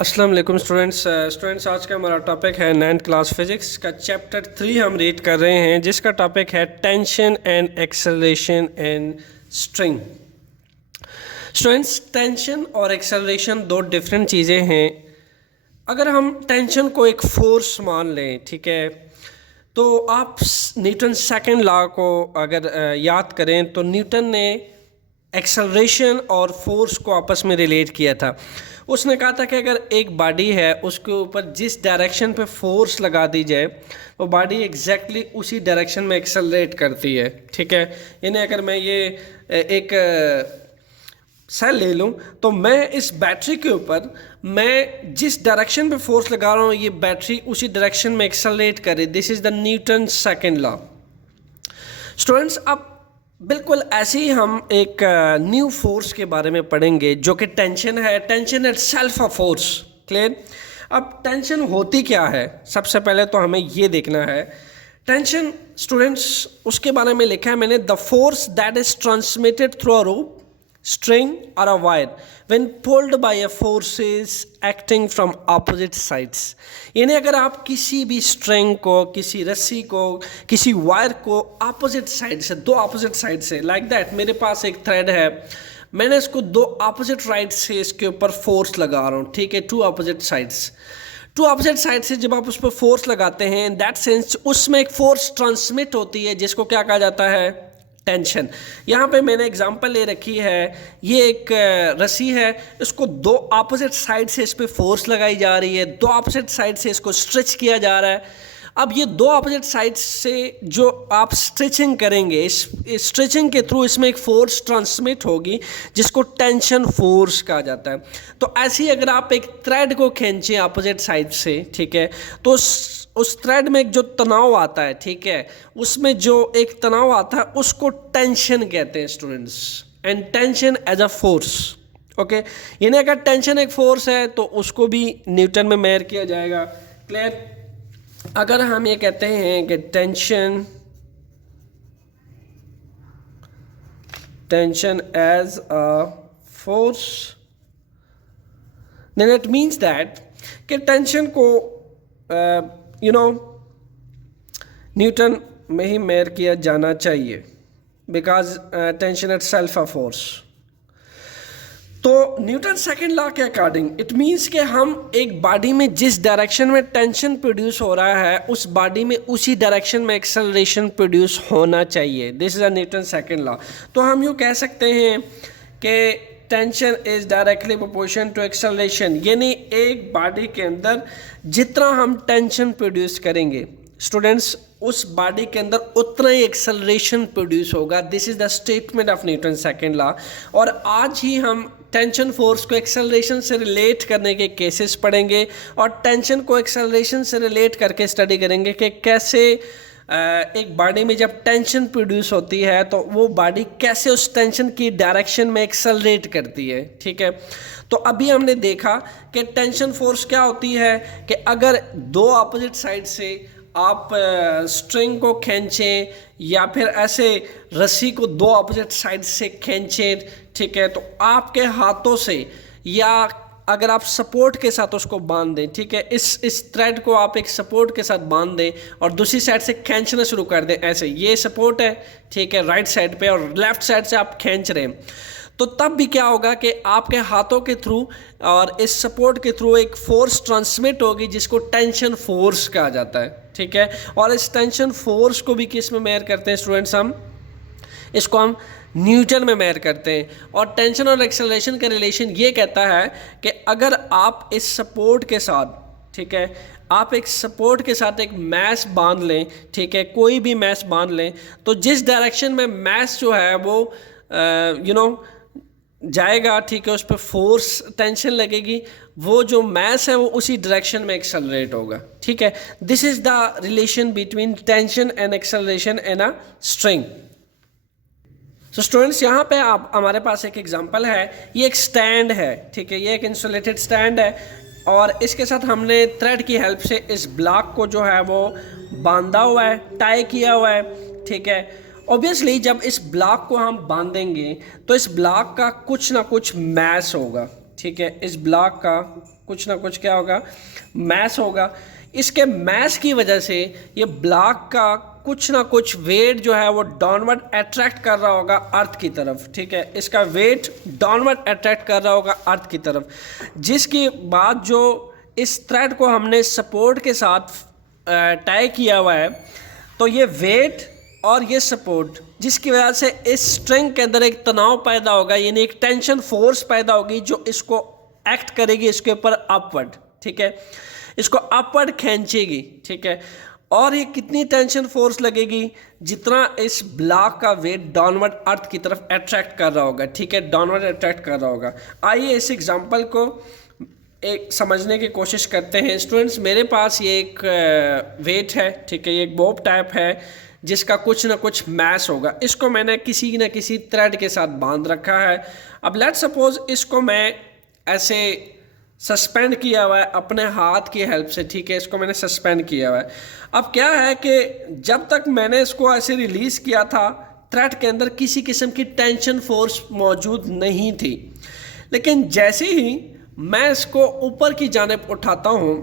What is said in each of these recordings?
अस्सलाम वालेकुम स्टूडेंट्स आज का हमारा टॉपिक है 9th क्लास फिज़िक्स का चैप्टर 3 हम रीड कर रहे हैं, जिसका टॉपिक है tension and acceleration and string. Students, tension और एक्सेलरेशन दो डिफरेंट चीज़ें हैं। अगर हम टेंशन को एक फोर्स मान लें, ठीक है, तो आप न्यूटन सेकंड लॉ को अगर याद करें तो न्यूटन ने एक्सेलरेशन और फोर्स को आपस में रिलेट किया था। उसने कहा था कि अगर एक बॉडी है उसके ऊपर जिस डायरेक्शन पे फोर्स लगा दी जाए वो बॉडी एग्जैक्टली उसी डायरेक्शन में एक्सेलरेट करती है, ठीक है। यानी अगर मैं ये एक सेल ले लूँ तो मैं इस बैटरी के ऊपर मैं जिस डायरेक्शन पे फोर्स लगा रहा हूँ ये बैटरी उसी डायरेक्शन में एक्सेलरेट करे। This is the Newton second law. Students, अब बिल्कुल ऐसे ही हम एक न्यू फोर्स के बारे में पढ़ेंगे जो कि टेंशन है। Tension itself a force. Clear? अब टेंशन होती क्या है, सबसे पहले तो हमें ये देखना है। टेंशन स्टूडेंट्स उसके बारे में लिखा है मैंने, the force that is transmitted through a rope, string or a wire when pulled by a forces acting from opposite sides। यानी अगर आप किसी भी स्ट्रिंग को, किसी रस्सी को, किसी वायर को ऑपोजिट साइड से, दो ऑपोजिट साइड से, लाइक दैट मेरे पास एक थ्रेड है, मैंने इसको दो ऑपोजिट राइट से इसके ऊपर फोर्स लगा रहा हूँ, ठीक है, two opposite sides. Two opposite side से जब आप उस पर फोर्स लगाते हैं, इन दैट सेंस उसमें एक फोर्स ट्रांसमिट होती है जिसको क्या कहा जाता है, टेंशन। यहाँ पे मैंने एग्जांपल ले रखी है, ये एक रस्सी है, इसको दो ऑपोजिट साइड से इस पर फोर्स लगाई जा रही है, दो ऑपोजिट साइड से इसको स्ट्रेच किया जा रहा है। अब ये दो ऑपोजिट साइड से जो आप स्ट्रेचिंग करेंगे, इस स्ट्रेचिंग के थ्रू इसमें एक फोर्स ट्रांसमिट होगी जिसको टेंशन फोर्स कहा जाता है। तो ऐसे ही अगर आप एक थ्रेड को खींचें ऑपोजिट साइड से, ठीक है, तो उस थ्रेड में एक जो तनाव आता है, ठीक है, उसमें जो एक तनाव आता है उसको टेंशन कहते हैं students. And tension as a force, okay. यानी अगर टेंशन एक फोर्स है तो उसको भी न्यूटन में मेजर किया जाएगा। क्लियर? अगर हम ये कहते हैं कि tension as a force, then it means that कि टेंशन को न्यूटन में ही मेजर किया जाना चाहिए, because tension itself a force. तो न्यूटन सेकंड लॉ के अकॉर्डिंग इट मीन्स कि हम एक बॉडी में जिस डायरेक्शन में टेंशन प्रोड्यूस हो रहा है उस बॉडी में उसी डायरेक्शन में एक्सेलरेशन प्रोड्यूस होना चाहिए। This is a Newton second law. तो हम यूँ कह सकते हैं कि tension is directly proportion to acceleration, यानी एक बॉडी के अंदर जितना हम टेंशन प्रोड्यूस करेंगे स्टूडेंट्स, उस बॉडी के अंदर उतना ही एक्सेलरेशन प्रोड्यूस होगा। This is the statement of Newton second law. और आज ही हम टेंशन फोर्स को एक्सेलरेशन से रिलेट करने के केसेस पढ़ेंगे और टेंशन को एक्सेलरेशन से रिलेट करके स्टडी करेंगे कि कैसे एक बॉडी में जब टेंशन प्रोड्यूस होती है तो वो बॉडी कैसे उस टेंशन की डायरेक्शन में एक्सेलरेट करती है, ठीक है। तो अभी हमने देखा कि टेंशन फोर्स क्या होती है कि अगर दो अपोजिट साइड से आप स्ट्रिंग को खींचें या फिर ऐसे रस्सी को दो अपोजिट साइड से खींचें, ठीक है, तो आपके हाथों से या अगर आप सपोर्ट के साथ उसको बांध दें, ठीक है, इस थ्रेड को आप एक सपोर्ट के साथ बांध दें और दूसरी साइड से खींचना शुरू कर दें, ऐसे ये सपोर्ट है, ठीक है, राइट साइड पे, और लेफ्ट साइड से आप खींच रहे हैं, तो तब भी क्या होगा कि आपके हाथों के थ्रू और इस सपोर्ट के थ्रू एक फोर्स ट्रांसमिट होगी जिसको टेंशन फोर्स कहा जाता है, ठीक है। और इस टेंशन फोर्स को भी किस में मेजर करते हैं स्टूडेंट्स, हम इसको हम न्यूटन में मेजर करते हैं। और टेंशन और एक्सेलरेशन का रिलेशन ये कहता है कि अगर आप इस सपोर्ट के साथ, ठीक है, आप एक सपोर्ट के साथ एक मैश बांध लें, ठीक है, कोई भी मैश बांध लें, तो जिस डायरेक्शन में मैश जो है वो जाएगा, ठीक है, उस पर फोर्स टेंशन लगेगी, वो जो मैस है वो उसी डायरेक्शन में एक्सेलरेट होगा, ठीक है। This is the relation between tension and acceleration in a string. So students, यहाँ पे आप हमारे पास एक एग्जांपल है, ये एक स्टैंड है, ठीक है, ये एक इंसुलेटेड स्टैंड है और इसके साथ हमने थ्रेड की हेल्प से इस ब्लॉक को जो है वो बांधा हुआ है, टाई किया हुआ है, ठीक है। ऑब्वियसली जब इस ब्लॉक को हम बांधेंगे तो इस ब्लॉक का कुछ ना कुछ मैस होगा, ठीक है, इस ब्लॉक का कुछ ना कुछ क्या होगा, मैस होगा। इसके मैस की वजह से ये ब्लॉक का कुछ ना कुछ वेट जो है वो डाउनवर्ड अट्रैक्ट कर रहा होगा अर्थ की तरफ, ठीक है। इसका वेट डाउनवर्ड अट्रैक्ट कर रहा होगा अर्थ की तरफ, जिसकी बाद जो इस थ्रेड को हमने सपोर्ट के साथ टाई किया हुआ है, तो ये वेट और ये सपोर्ट जिसकी वजह से इस स्ट्रिंग के अंदर एक तनाव पैदा होगा, यानी एक टेंशन फोर्स पैदा होगी जो इसको एक्ट करेगी इसके ऊपर अपवर्ड, ठीक है, इसको अपवर्ड खींचेगी, ठीक है। और ये कितनी टेंशन फोर्स लगेगी, जितना इस ब्लॉक का वेट डाउनवर्ड अर्थ की तरफ अट्रैक्ट कर रहा होगा, ठीक है, डाउनवर्ड अट्रैक्ट कर रहा होगा। आइए इस एग्जांपल को एक समझने की कोशिश करते हैं। स्टूडेंट्स, मेरे पास ये एक वेट है, ठीक है, ये एक बॉब टाइप है जिसका कुछ ना कुछ मैस होगा। इसको मैंने किसी न किसी थ्रेड के साथ बांध रखा है। अब लेट सपोज इसको मैं ऐसे सस्पेंड किया हुआ है अपने हाथ की हेल्प से, ठीक है, इसको मैंने सस्पेंड किया हुआ है। अब क्या है कि जब तक मैंने इसको ऐसे रिलीज़ किया था, थ्रेड के अंदर किसी किस्म की टेंशन फोर्स मौजूद नहीं थी, लेकिन जैसे ही मैं इसको ऊपर की जानिब उठाता हूँ,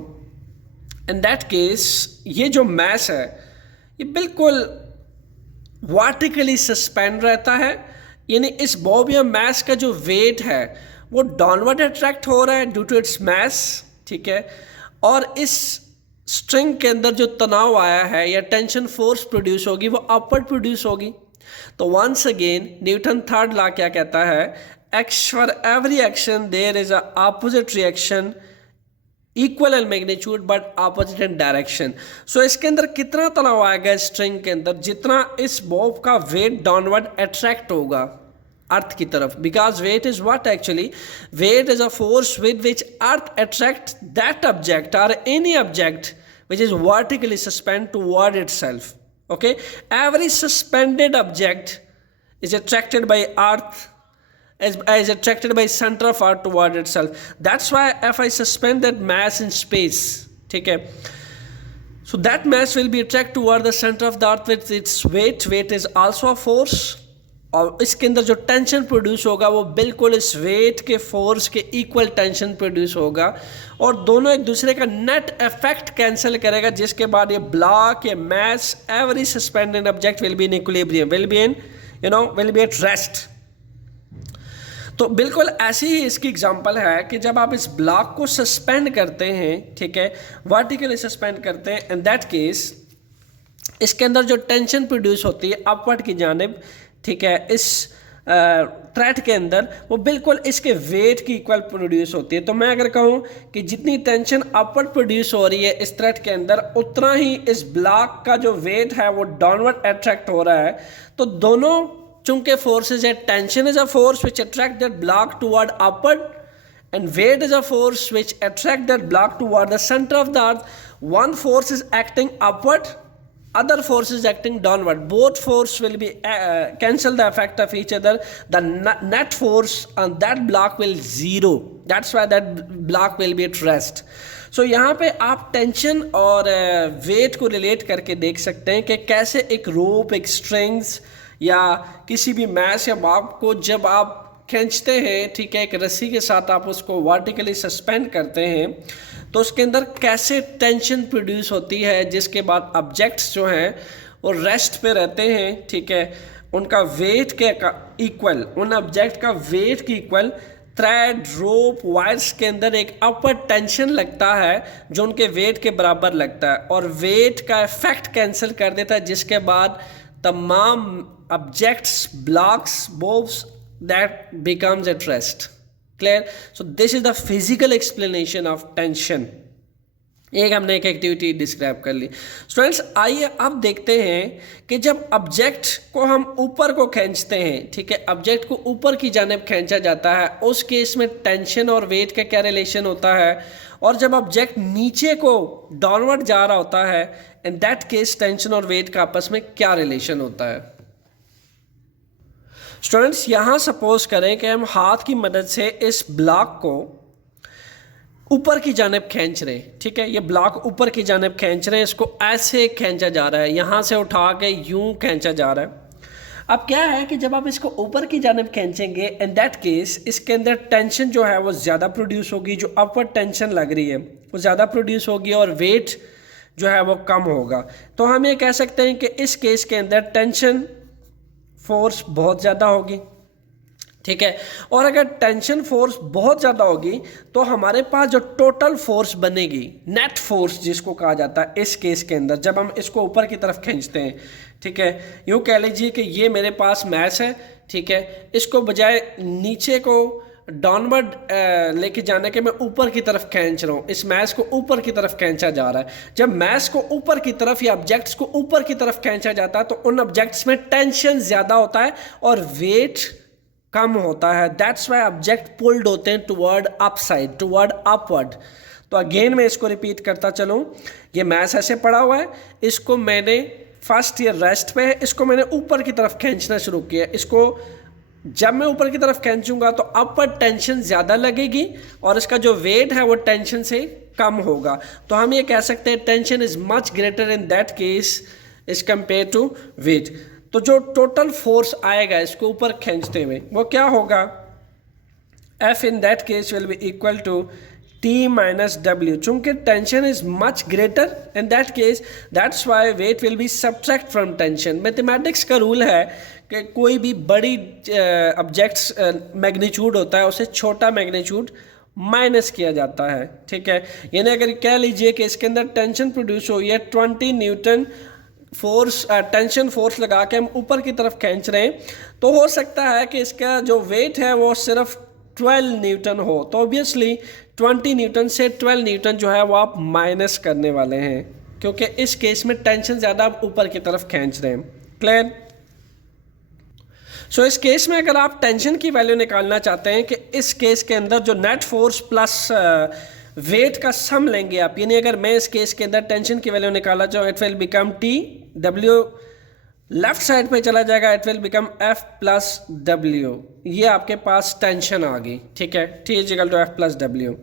इन दैट केस ये जो मैस है ये बिल्कुल वर्टिकली सस्पेंड रहता है, यानी इस बॉब या मैस का जो वेट है वो डाउनवर्ड अट्रैक्ट हो रहा है ड्यू टू इट्स मैस, ठीक है। और इस स्ट्रिंग के अंदर जो तनाव आया है या टेंशन फोर्स प्रोड्यूस होगी वो अपवर्ड प्रोड्यूस होगी। तो once again Newton third law क्या कहता है, एक्स for every action there is a opposite reaction equal in magnitude but opposite in direction. So इसके अंदर कितना तनाव आएगा स्ट्रिंग के अंदर, जितना इस बॉब का वेट डाउनवर्ड अट्रैक्ट होगा अर्थ की तरफ, because weight is what actually, weight is a force with which earth attract that object और any object which is vertically suspend toward itself, okay, every suspended object is attracted by earth, is attracted by center of earth toward itself. That's why if I suspend that mass in space, ठीक है, so that mass will be attracted toward the center of the earth with its weight. Weight is also a force, और इसके अंदर जो tension produce होगा वो बिल्कुल इस वेट के फोर्स के इक्वल टेंशन प्रोड्यूस होगा, और दोनों एक दूसरे का नेट इफेक्ट कैंसिल करेगा, जिसके बाद ये ब्लॉक, ये mass, every suspended object will be in equilibrium, will be in will be at rest. तो बिल्कुल ऐसी ही इसकी एग्जांपल है कि जब आप इस ब्लॉक को सस्पेंड करते हैं, ठीक है, वर्टिकली सस्पेंड करते हैं, इन दैट केस इसके अंदर जो टेंशन प्रोड्यूस होती है अपवर्ड की जानिब, ठीक है, इस थ्रेड के अंदर वो बिल्कुल इसके वेट की इक्वल प्रोड्यूस होती है। तो मैं अगर कहूँ कि जितनी टेंशन अपवर्ड प्रोड्यूस हो रही है इस थ्रेड के अंदर, उतना ही इस ब्लॉक का जो वेट है वो डाउनवर्ड अट्रैक्ट हो रहा है। तो दोनों चूंकि फोर्सेज है, tension is a force which attract that block toward upward and weight is a force which attract that block toward the center of the earth. One force is acting upward, other force is acting downward. Both force will be cancel the effect of each other. The net force on that block will zero. That's why that block will be at rest. So यहाँ पे आप tension और wait को relate करके देख सकते हैं कि कैसे एक रोप, एक स्ट्रिंग्स या किसी भी मैस या बॉब को जब आप खींचते हैं, ठीक है, एक रस्सी के साथ आप उसको वर्टिकली सस्पेंड करते हैं, तो उसके अंदर कैसे टेंशन प्रोड्यूस होती है, जिसके बाद ऑब्जेक्ट्स जो हैं वो रेस्ट पे रहते हैं, ठीक है, उनका वेट के इक्वल, उन ऑब्जेक्ट का वेट की इक्वल थ्रेड, रोप, वायर्स के अंदर एक अपवर्ड टेंशन लगता है जो उनके वेट के बराबर लगता है, और वेट का इफेक्ट कैंसिल कर देता है, जिसके बाद तमाम objects, blocks, bobs that becomes at rest. Clear? So this is the physical explanation of tension. एक हमने एक एक्टिविटी डिस्क्राइब कर ली। स्टूडेंट्स, आइए अब देखते हैं कि जब ऑब्जेक्ट को हम ऊपर को खींचते हैं, ठीक है, ऑब्जेक्ट को ऊपर की जानिब खींचा जाता है, उस केस में टेंशन और वेट का क्या रिलेशन होता है, और जब ऑब्जेक्ट नीचे को डाउनवर्ड जा रहा होता है, इन दैट केस टेंशन और वेट का आपस में क्या रिलेशन होता है। स्टूडेंट्स, यहाँ सपोज करें कि हम हाथ की मदद से इस ब्लॉक को ऊपर की जानिब खींच रहे हैं, ठीक है, ये ब्लॉक ऊपर की जानिब खींच रहे हैं, इसको ऐसे खींचा जा रहा है, यहाँ से उठा के यूं खींचा जा रहा है। अब क्या है कि जब आप इसको ऊपर की जानिब खींचेंगे, इन दैट केस इसके अंदर टेंशन जो है वो ज़्यादा प्रोड्यूस होगी, जो अपवर्ड टेंशन लग रही है वो ज़्यादा प्रोड्यूस होगी और वेट जो है वो कम होगा। तो हम ये कह सकते हैं कि इस केस के अंदर टेंशन फोर्स बहुत ज़्यादा होगी, ठीक है। और अगर टेंशन फोर्स बहुत ज़्यादा होगी तो हमारे पास जो टोटल फोर्स बनेगी, नेट फोर्स जिसको कहा जाता है, इस केस के अंदर जब हम इसको ऊपर की तरफ खींचते हैं, ठीक है, यूँ कह लीजिए कि ये मेरे पास मैस है, ठीक है, इसको बजाय नीचे को डाउनवर्ड लेके जाने के मैं ऊपर की तरफ खींच रहा हूँ, इस मैस को ऊपर की तरफ खींचा जा रहा है। जब मैस को ऊपर की तरफ या ऑब्जेक्ट्स को ऊपर की तरफ खींचा जाता है तो उन ऑब्जेक्ट्स में टेंशन ज़्यादा होता है और वेट कम होता है। दैट्स वाई ऑब्जेक्ट पुल्ड होते हैं टुवर्ड अपसाइड, टुवर्ड अपवर्ड। तो अगेन मैं इसको रिपीट करता चलूँ, ये मैस ऐसे पड़ा हुआ है, इसको मैंने फर्स्ट ईयर रेस्ट पे है, इसको मैंने ऊपर की तरफ खींचना शुरू किया, इसको जब मैं ऊपर की तरफ खींचूंगा तो अपवर्ड टेंशन ज़्यादा लगेगी और इसका जो वेट है वो टेंशन से कम होगा। तो हम ये कह सकते हैं tension is much greater in that case is compare to weight. तो जो टोटल फोर्स आएगा इसको ऊपर खींचते हुए वो क्या होगा, F in that case will be equal to T minus W. चूंकि tension is much greater in that case, that's why weight will be subtract from tension. Mathematics का रूल है कि कोई भी बड़ी ऑब्जेक्ट्स मैग्नीट्यूड होता है उसे छोटा मैग्नीट्यूड माइनस किया जाता है, ठीक है। यानी अगर कह लीजिए कि इसके अंदर टेंशन प्रोड्यूस हुई है 20 न्यूटन फोर्स, टेंशन फोर्स लगा के हम ऊपर की तरफ खींच रहे हैं, तो हो सकता है कि इसका जो वेट है वो सिर्फ 12 न्यूटन हो। तो ऑब्वियसली 20 न्यूटन से 12 न्यूटन जो है वो आप माइनस करने वाले हैं, क्योंकि इस केस में टेंशन ज़्यादा आप ऊपर की तरफ खींच रहे हैं। क्लियर? सो इस केस में अगर आप टेंशन की वैल्यू निकालना चाहते हैं कि इस केस के अंदर जो नेट फोर्स प्लस वेट का सम लेंगे आप, यानी अगर मैं इस केस के अंदर टेंशन की वैल्यू निकालना चाहूँ, it will become T, W left side पे चला जाएगा, it will become F plus W। ये आपके पास टेंशन आ गई, ठीक है, T is equal to F plus W।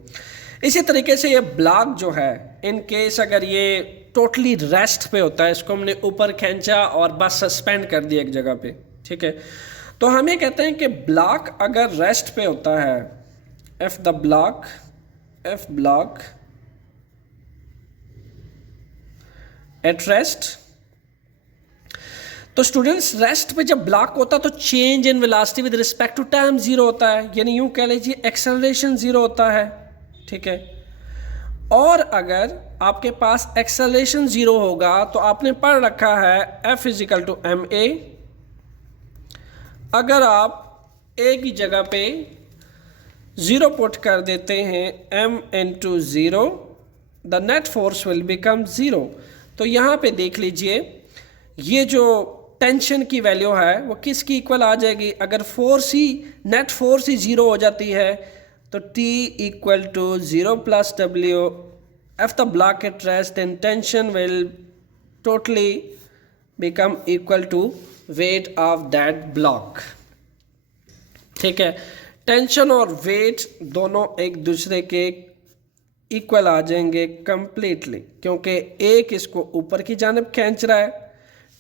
इसी तरीके से ये ब्लॉक जो है, इन केस अगर ये टोटली रेस्ट पे होता है, इसको हमने ऊपर खींचा और बस सस्पेंड कर दिया एक जगह पे, ठीक है, तो हम ये कहते हैं कि ब्लॉक अगर रेस्ट पे होता है, F block at rest, तो स्टूडेंट्स रेस्ट पे जब ब्लॉक होता है तो change in velocity with respect to time zero होता है, यानी यूं कह लीजिए एक्सेलरेशन जीरो होता है, ठीक है। और अगर आपके पास एक्सेलरेशन जीरो होगा तो आपने पढ़ रखा है F is equal to ma। अगर आप एक ही जगह पे ज़ीरो पुट कर देते हैं m into zero, the net force will become zero. तो यहाँ पे देख लीजिए ये जो टेंशन की वैल्यू है वो किसकी इक्वल आ जाएगी, अगर फोर्स ही नेट फोर्स ही ज़ीरो हो जाती है तो T equal to zero plus W of the block at rest, then tension will totally become equal to weight of that block, ठीक है। टेंशन और वेट दोनों एक दूसरे के इक्वल आ जाएंगे कंप्लीटली, क्योंकि एक इसको ऊपर की जानिब खींच रहा है,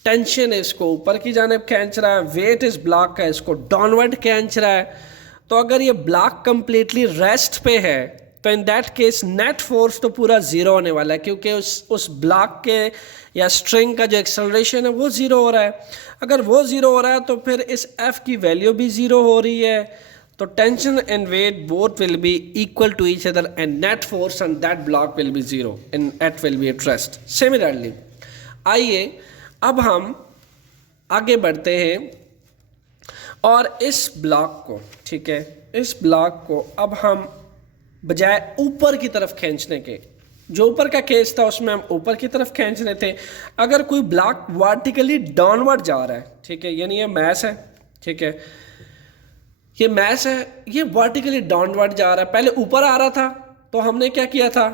टेंशन इसको ऊपर की जानिब खींच रहा है, वेट इस ब्लॉक का इसको डाउनवर्ड खींच रहा है। तो अगर ये ब्लॉक कंप्लीटली रेस्ट पे है तो इन दैट केस नेट फोर्स तो पूरा ज़ीरो होने वाला है, क्योंकि उस ब्लॉक के या स्ट्रिंग का जो एक्सेलरेशन है वो ज़ीरो हो रहा है। अगर वो ज़ीरो हो रहा है तो फिर इस F की वैल्यू भी ज़ीरो हो रही है, तो tension and weight both will be equal to each other and net force on that block will be zero and it will be at rest. Similarly आइए अब हम आगे बढ़ते हैं और इस ब्लॉक को, ठीक है, इस ब्लॉक को अब हम बजाय ऊपर की तरफ खींचने के, जो ऊपर का केस था उसमें हम ऊपर की तरफ खींच रहे थे, अगर कोई ब्लॉक वर्टिकली डाउनवर्ड जा रहा है, ठीक है, यानी ये मैस है, ठीक है, ये मैस है, ये वर्टिकली डाउनवर्ड जा रहा है, पहले ऊपर आ रहा था तो हमने क्या किया था,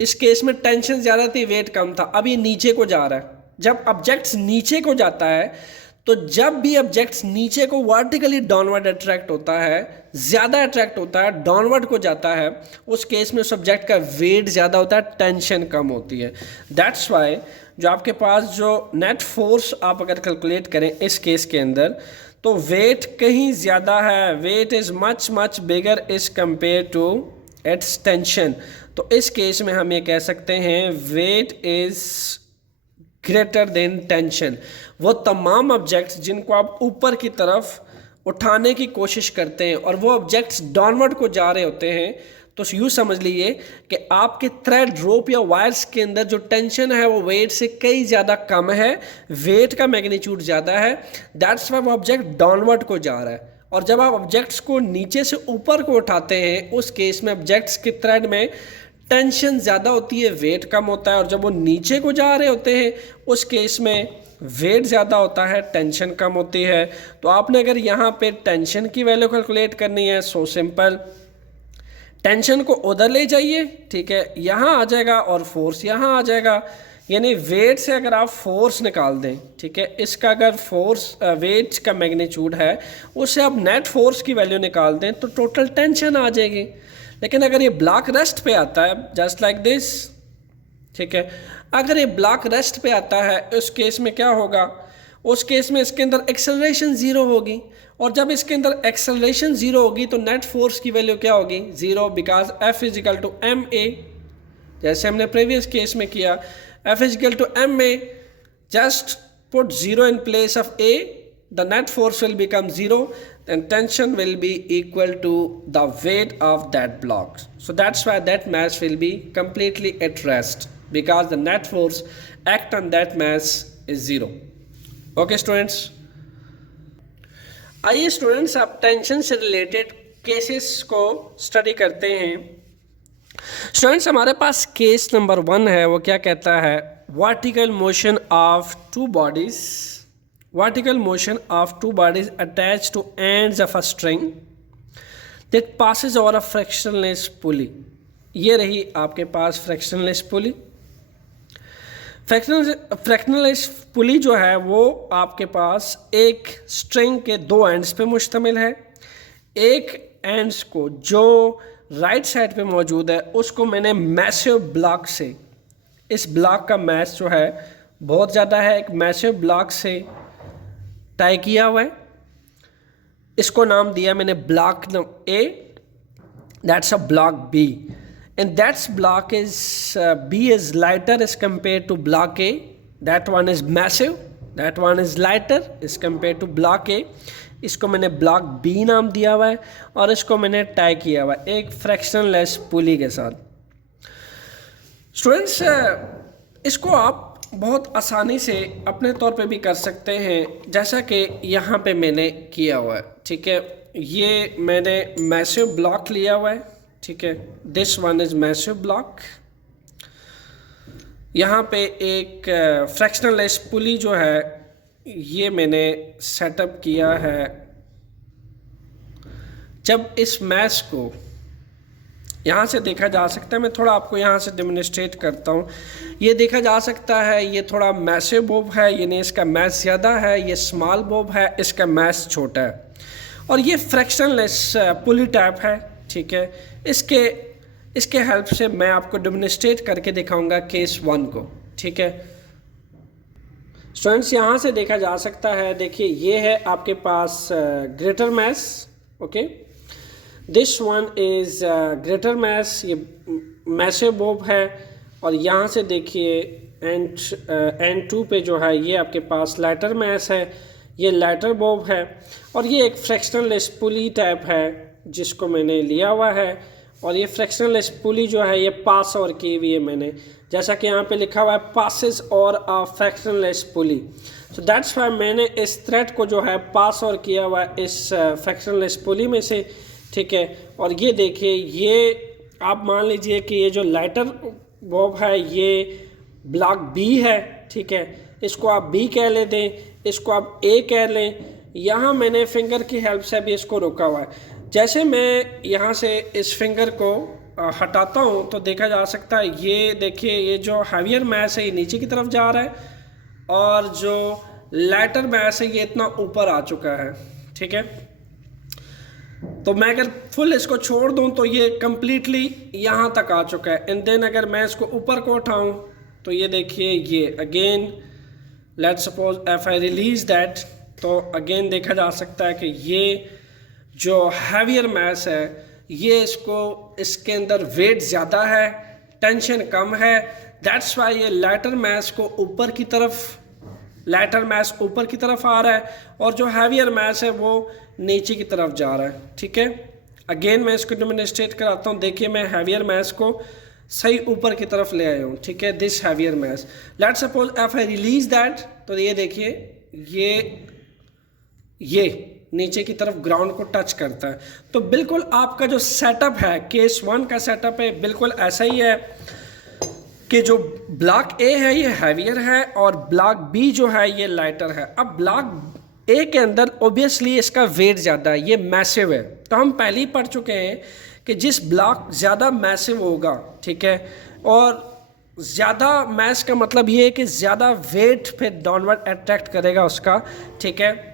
इस केस में टेंशन ज़्यादा थी, वेट कम था, अब ये नीचे को जा रहा है। जब ऑब्जेक्ट्स नीचे को जाता है तो जब भी ऑब्जेक्ट्स नीचे को वर्टिकली डाउनवर्ड अट्रैक्ट होता है, ज़्यादा अट्रैक्ट होता है, डाउनवर्ड को जाता है, उस केस में उस ऑब्जेक्ट का वेट ज़्यादा होता है, टेंशन कम होती है। दैट्स वाई जो आपके पास जो नेट फोर्स आप अगर कैलकुलेट करें इस केस के अंदर, तो वेट कहीं ज़्यादा है, weight is much much bigger is compare to its tension. तो इस केस में हम ये कह सकते हैं weight is greater than tension. वो तमाम ऑब्जेक्ट्स जिनको आप ऊपर की तरफ उठाने की कोशिश करते हैं और वो ऑब्जेक्ट्स डाउनवर्ड को जा रहे होते हैं, तो यूँ समझ लीजिए कि आपके थ्रेड रोप या वायर्स के अंदर जो टेंशन है वो वेट से कई ज़्यादा कम है, वेट का मैग्नीट्यूड ज़्यादा है, दैट्स वाई वो ऑब्जेक्ट डाउनवर्ड को जा रहा है। और जब आप ऑब्जेक्ट्स को नीचे से ऊपर को उठाते हैं, उस केस में ऑब्जेक्ट्स के थ्रेड में टेंशन ज़्यादा होती है, वेट कम होता है, और जब वो नीचे को जा रहे होते हैं उस केस में वेट ज़्यादा होता है, टेंशन कम होती है। तो आपने अगर यहाँ पे टेंशन की वैल्यू कैलकुलेट करनी है, सो सिंपल, टेंशन को उधर ले जाइए, ठीक है, यहाँ आ जाएगा और फोर्स यहाँ आ जाएगा। यानी वेट से अगर आप फोर्स निकाल दें, ठीक है, इसका अगर फोर्स वेट का मैग्नीट्यूड है उससे आप नेट फोर्स की वैल्यू निकाल दें तो टोटल टेंशन आ जाएगी। लेकिन अगर ये ब्लॉक रेस्ट पे आता है जस्ट लाइक दिस, ठीक है, अगर ये ब्लॉक रेस्ट पे आता है उस केस में क्या होगा, उस केस में इसके अंदर एक्सेलरेशन ज़ीरो होगी, और जब इसके अंदर एक्सेलरेशन ज़ीरो होगी तो नेट फोर्स की वैल्यू क्या होगी, zero, because F is equal to m a, जैसे हमने प्रीवियस केस में किया, F is equal to m a, just put zero in place of A, the net force will become zero, then tension will be equal to the weight of that block. So that's why that mass will be completely at rest, because the net force act on that mass is zero. Okay students, आइए students आप tension से related cases को study करते हैं। Students हमारे पास case number 1 है, वो क्या कहता है, vertical motion of two bodies, vertical motion of two bodies attached to ends of a string that passes over a frictionless pulley। ये रही आपके पास frictionless pulley। frictionless pulley जो है वो आपके पास एक string के 2 ends पे मुश्तमिल है। एक ends को जो राइट साइड पे मौजूद है उसको मैंने मैसिव ब्लॉक से, इस ब्लॉक का मैस जो है बहुत ज़्यादा है, एक मैसिव ब्लॉक से टाई किया हुआ है, इसको नाम दिया मैंने block A, that's a block B, and that's block is B is lighter as compare to block A, that one is massive, that one is lighter as compare to block A। इसको मैंने block B नाम दिया हुआ है और इसको मैंने tie किया हुआ है एक फ्रैक्शनलेस पुली के साथ। स्टूडेंट्स इसको आप बहुत आसानी से अपने तौर पे भी कर सकते हैं, जैसा कि यहाँ पे मैंने किया हुआ है, ठीक है, ये मैंने मैसिव ब्लॉक लिया हुआ है, ठीक है, this one is massive block, यहाँ पे एक फ्रैक्शनलेस पुली जो है ये मैंने सेटअप किया है। जब इस मैस को यहाँ से देखा जा सकता है, मैं थोड़ा आपको यहाँ से डेमोन्स्ट्रेट करता हूँ, ये देखा जा सकता है ये थोड़ा मैसिव बोब है, यानी इसका मैस ज़्यादा है, ये स्मॉल बोब है, इसका मैस छोटा है, और ये फ्रैक्शनलेस पुली टाइप है, ठीक है। इसके हेल्प से मैं आपको डेमोन्स्ट्रेट करके दिखाऊंगा केस 1 को, ठीक है। स्टूडेंट्स यहाँ से देखा जा सकता है, देखिए ये है आपके पास greater mass, okay, this one is greater mass, ये मैसिव बोब है, और यहाँ से देखिए N2 पे जो है ये आपके पास लाइटर मैस है, ये लाइटर बोब है, और ये एक फ्रैक्शनलेस पुली टाइप है जिसको मैंने लिया हुआ है, और ये फ्रैक्शनलेस पुली जो है ये पास और की हुई है मैंने, जैसा कि यहाँ पे लिखा हुआ है पासिस और अ फ्रैक्शनलेस पुली, सो दैट्स वाई मैंने इस थ्रेड को जो है पास और किया हुआ है इस फ्रैक्शनलेस पुली में से, ठीक है। और ये देखिए, ये आप मान लीजिए कि ये जो लाइटर बॉब है ये ब्लॉक B है, ठीक है, इसको आप B कह ले दें, इसको आप A कह लें। यहाँ मैंने फिंगर की हेल्प से भी इसको रोका हुआ है। जैसे मैं यहाँ से इस फिंगर को हटाता हूँ तो देखा जा सकता है, ये देखिए ये जो हैवियर मैस है ये नीचे की तरफ जा रहा है, और जो लाइटर मैस है ये इतना ऊपर आ चुका है, ठीक है। तो मैं अगर फुल इसको छोड़ दूं तो ये कम्प्लीटली यहाँ तक आ चुका है, एंड देन अगर मैं इसको ऊपर को उठाऊं तो ये देखिए, ये again let's suppose F I release that, तो अगेन देखा जा सकता है कि ये जो हैवियर मास है ये इसके अंदर वेट ज़्यादा है, टेंशन कम है, दैट्स वाई ये लैटर मास ऊपर की तरफ आ रहा है और जो हैवियर मास है वो नीचे की तरफ जा रहा है। ठीक है, अगेन मैं इसको डेमोन्स्ट्रेट कराता हूँ। देखिए मैं हैवियर मास को सही ऊपर की तरफ ले आया हूँ। ठीक है, this heavier mass, let's suppose F I release that, तो ये देखिए ये नीचे की तरफ ग्राउंड को टच करता है। तो बिल्कुल आपका जो सेटअप है, केस 1 का सेटअप है, बिल्कुल ऐसा ही है कि जो ब्लॉक ए है ये हैवियर है और ब्लॉक बी जो है ये लाइटर है। अब ब्लॉक ए के अंदर ओबियसली इसका वेट ज़्यादा है, ये मैसिव है। तो हम पहले ही पढ़ चुके हैं कि जिस ब्लॉक ज़्यादा मैसिव होगा, ठीक है, और ज़्यादा मैस का मतलब ये है कि ज़्यादा वेट फिर डाउनवर्ड अट्रैक्ट करेगा उसका। ठीक है,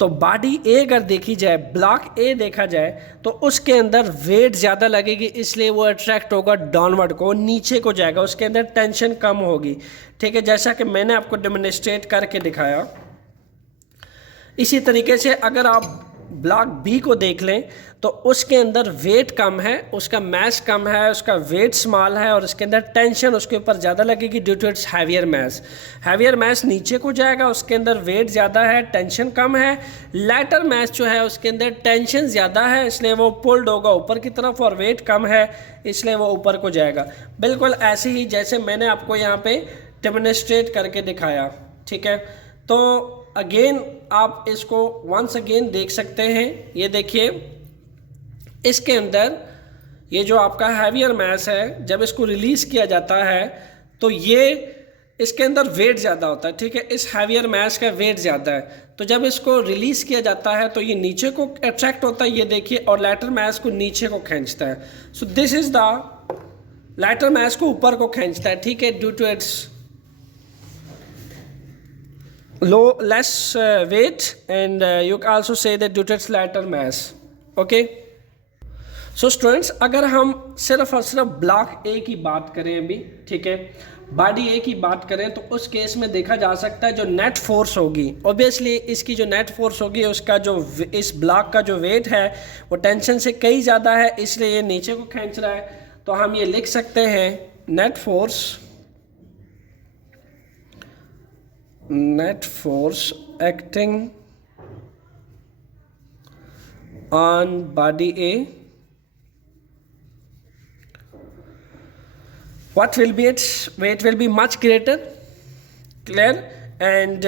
तो बॉडी ए अगर देखी जाए, ब्लॉक ए देखा जाए, तो उसके अंदर वेट ज़्यादा लगेगी, इसलिए वो अट्रैक्ट होगा डाउनवर्ड को, नीचे को जाएगा, उसके अंदर टेंशन कम होगी। ठीक है, जैसा कि मैंने आपको डेमोन्स्ट्रेट करके दिखाया। इसी तरीके से अगर आप ब्लॉक बी को देख लें तो उसके अंदर वेट कम है, उसका मैस कम है, उसका वेट स्मॉल है और उसके अंदर टेंशन उसके ऊपर ज़्यादा लगेगी due to its heavier mass. Heavier mass नीचे को जाएगा, उसके अंदर वेट ज़्यादा है, टेंशन कम है। लाइटर मैस जो है उसके अंदर टेंशन ज़्यादा है, इसलिए वो पुल्ड होगा ऊपर की तरफ, और वेट कम है इसलिए वो ऊपर को जाएगा। बिल्कुल ऐसे ही जैसे मैंने आपको यहाँ पे डेमोन्स्ट्रेट करके दिखाया। ठीक है, तो अगेन आप इसको वंस अगेन देख सकते हैं। ये देखिए, इसके अंदर ये जो आपका हैवियर मैस है, जब इसको रिलीज़ किया जाता है तो ये इसके अंदर वेट ज़्यादा होता है। ठीक है, इस हैवियर मैस का वेट ज़्यादा है, तो जब इसको रिलीज़ किया जाता है तो ये नीचे को अट्रैक्ट होता है, ये देखिए, और लाइटर मैस को नीचे को खींचता है। So this is the lighter mass को ऊपर को खींचता है। ठीक है, due to its less weight, and you can also say that due to its lighter mass. Okay, so students, अगर हम सिर्फ और सिर्फ ब्लॉक ए की बात करें अभी, ठीक है, बॉडी ए की बात करें, तो उस केस में देखा जा सकता है जो नेट फोर्स होगी, ऑब्वियसली इसकी जो नेट फोर्स होगी, उसका जो इस ब्लॉक का जो वेट है वो टेंशन से कई ज़्यादा है, इसलिए ये नीचे को खींच रहा है। तो हम ये लिख सकते हैं net force acting on body A, what will be its weight? Will be much greater, clear, and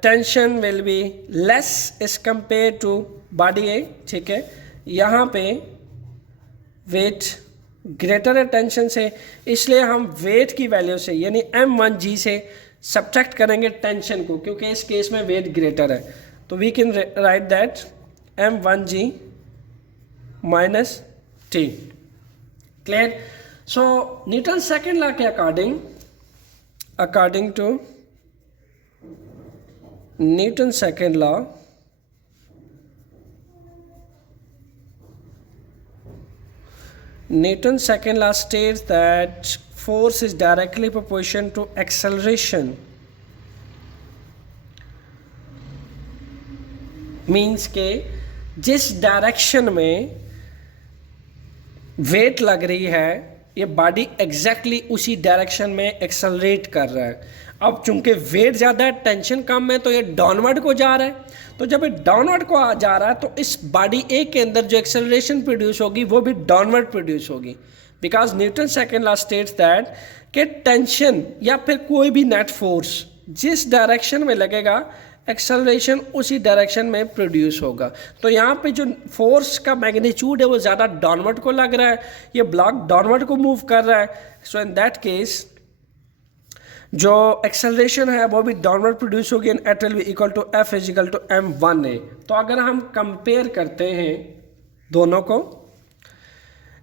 tension will be less as compared to body A. ठीक है, यहाँ पे weight ग्रेटर है टेंशन से, इसलिए हम वेट की वैल्यू से यानी m1g से सब्ट्रैक्ट करेंगे टेंशन को, क्योंकि इस केस में वेट ग्रेटर है। तो we can write that m1g minus t। Clear? So Newton second law के according to Newton second law, Newton's second law states that force is directly proportional to acceleration. Means के जिस direction में wait लग रही है, ये body exactly उसी direction में एक्सेलरेट कर रहा है। अब चूंकि वेट ज़्यादा है, टेंशन कम है, तो ये डाउनवर्ड को जा रहा है। तो जब ये डाउनवर्ड को जा रहा है तो इस बॉडी ए के अंदर जो एक्सेलरेशन प्रोड्यूस होगी वो भी डाउनवर्ड प्रोड्यूस होगी, because Newton second law states that कि टेंशन या फिर कोई भी नेट फोर्स जिस डायरेक्शन में लगेगा, एक्सेलरेशन उसी डायरेक्शन में प्रोड्यूस होगा। तो यहाँ पे जो फोर्स का मैग्नीट्यूड है वो ज़्यादा डाउनवर्ड को लग रहा है, ये ब्लॉक डाउनवर्ड को मूव कर रहा है। सो इन दैट केस जो एक्सेलरेशन है वो भी डाउनवर्ड प्रोड्यूस होगी, and it will be equal to F is equal to m1a। तो अगर हम कंपेयर करते हैं दोनों को,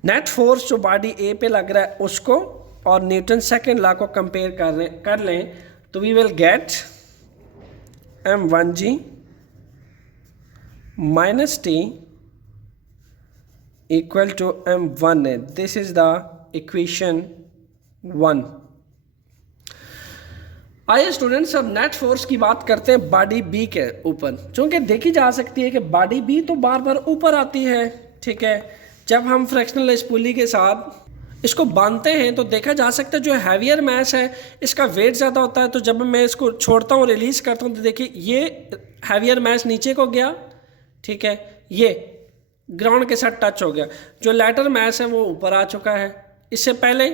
नेट फोर्स जो बॉडी ए पे लग रहा है उसको और न्यूटन सेकेंड लॉ को कंपेयर कर लें, तो we will get m1g minus t equal to m1a। This is the equation 1। आइए स्टूडेंट्स, अब नेट फोर्स की बात करते हैं बॉडी बी के ऊपर। चूंकि देखी जा सकती है कि बॉडी बी तो बार बार ऊपर आती है, ठीक है। जब हम फ्रैक्शनल स्पूली के साथ इसको बांधते हैं तो देखा जा सकता है जो हैवियर मैस है इसका वेट ज़्यादा होता है। तो जब मैं इसको छोड़ता हूँ, रिलीज़ करता हूँ, तो देखिए ये हैवियर मैस नीचे को गया, ठीक है, ये ग्राउंड के साथ टच हो गया। जो लाइटर मैस है वो ऊपर आ चुका है। इससे पहले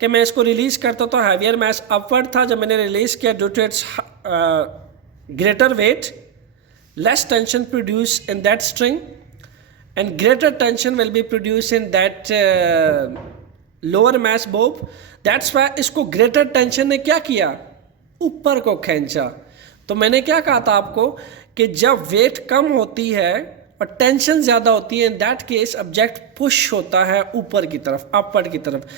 कि मैं इसको रिलीज़ करता तो हैवियर मैस अपवर्ड था। जब मैंने रिलीज़ किया, due to its greater weight, less tension produce in that string and greater tension will be produce in that lower mass bob. That's why इसको ग्रेटर टेंशन ने क्या किया, ऊपर को खींचा। तो मैंने क्या कहा था आपको कि जब वेट कम होती है और टेंशन ज़्यादा होती है, इन दैट केस ऑब्जेक्ट पुश होता है ऊपर की तरफ, अपवर्ड की तरफ।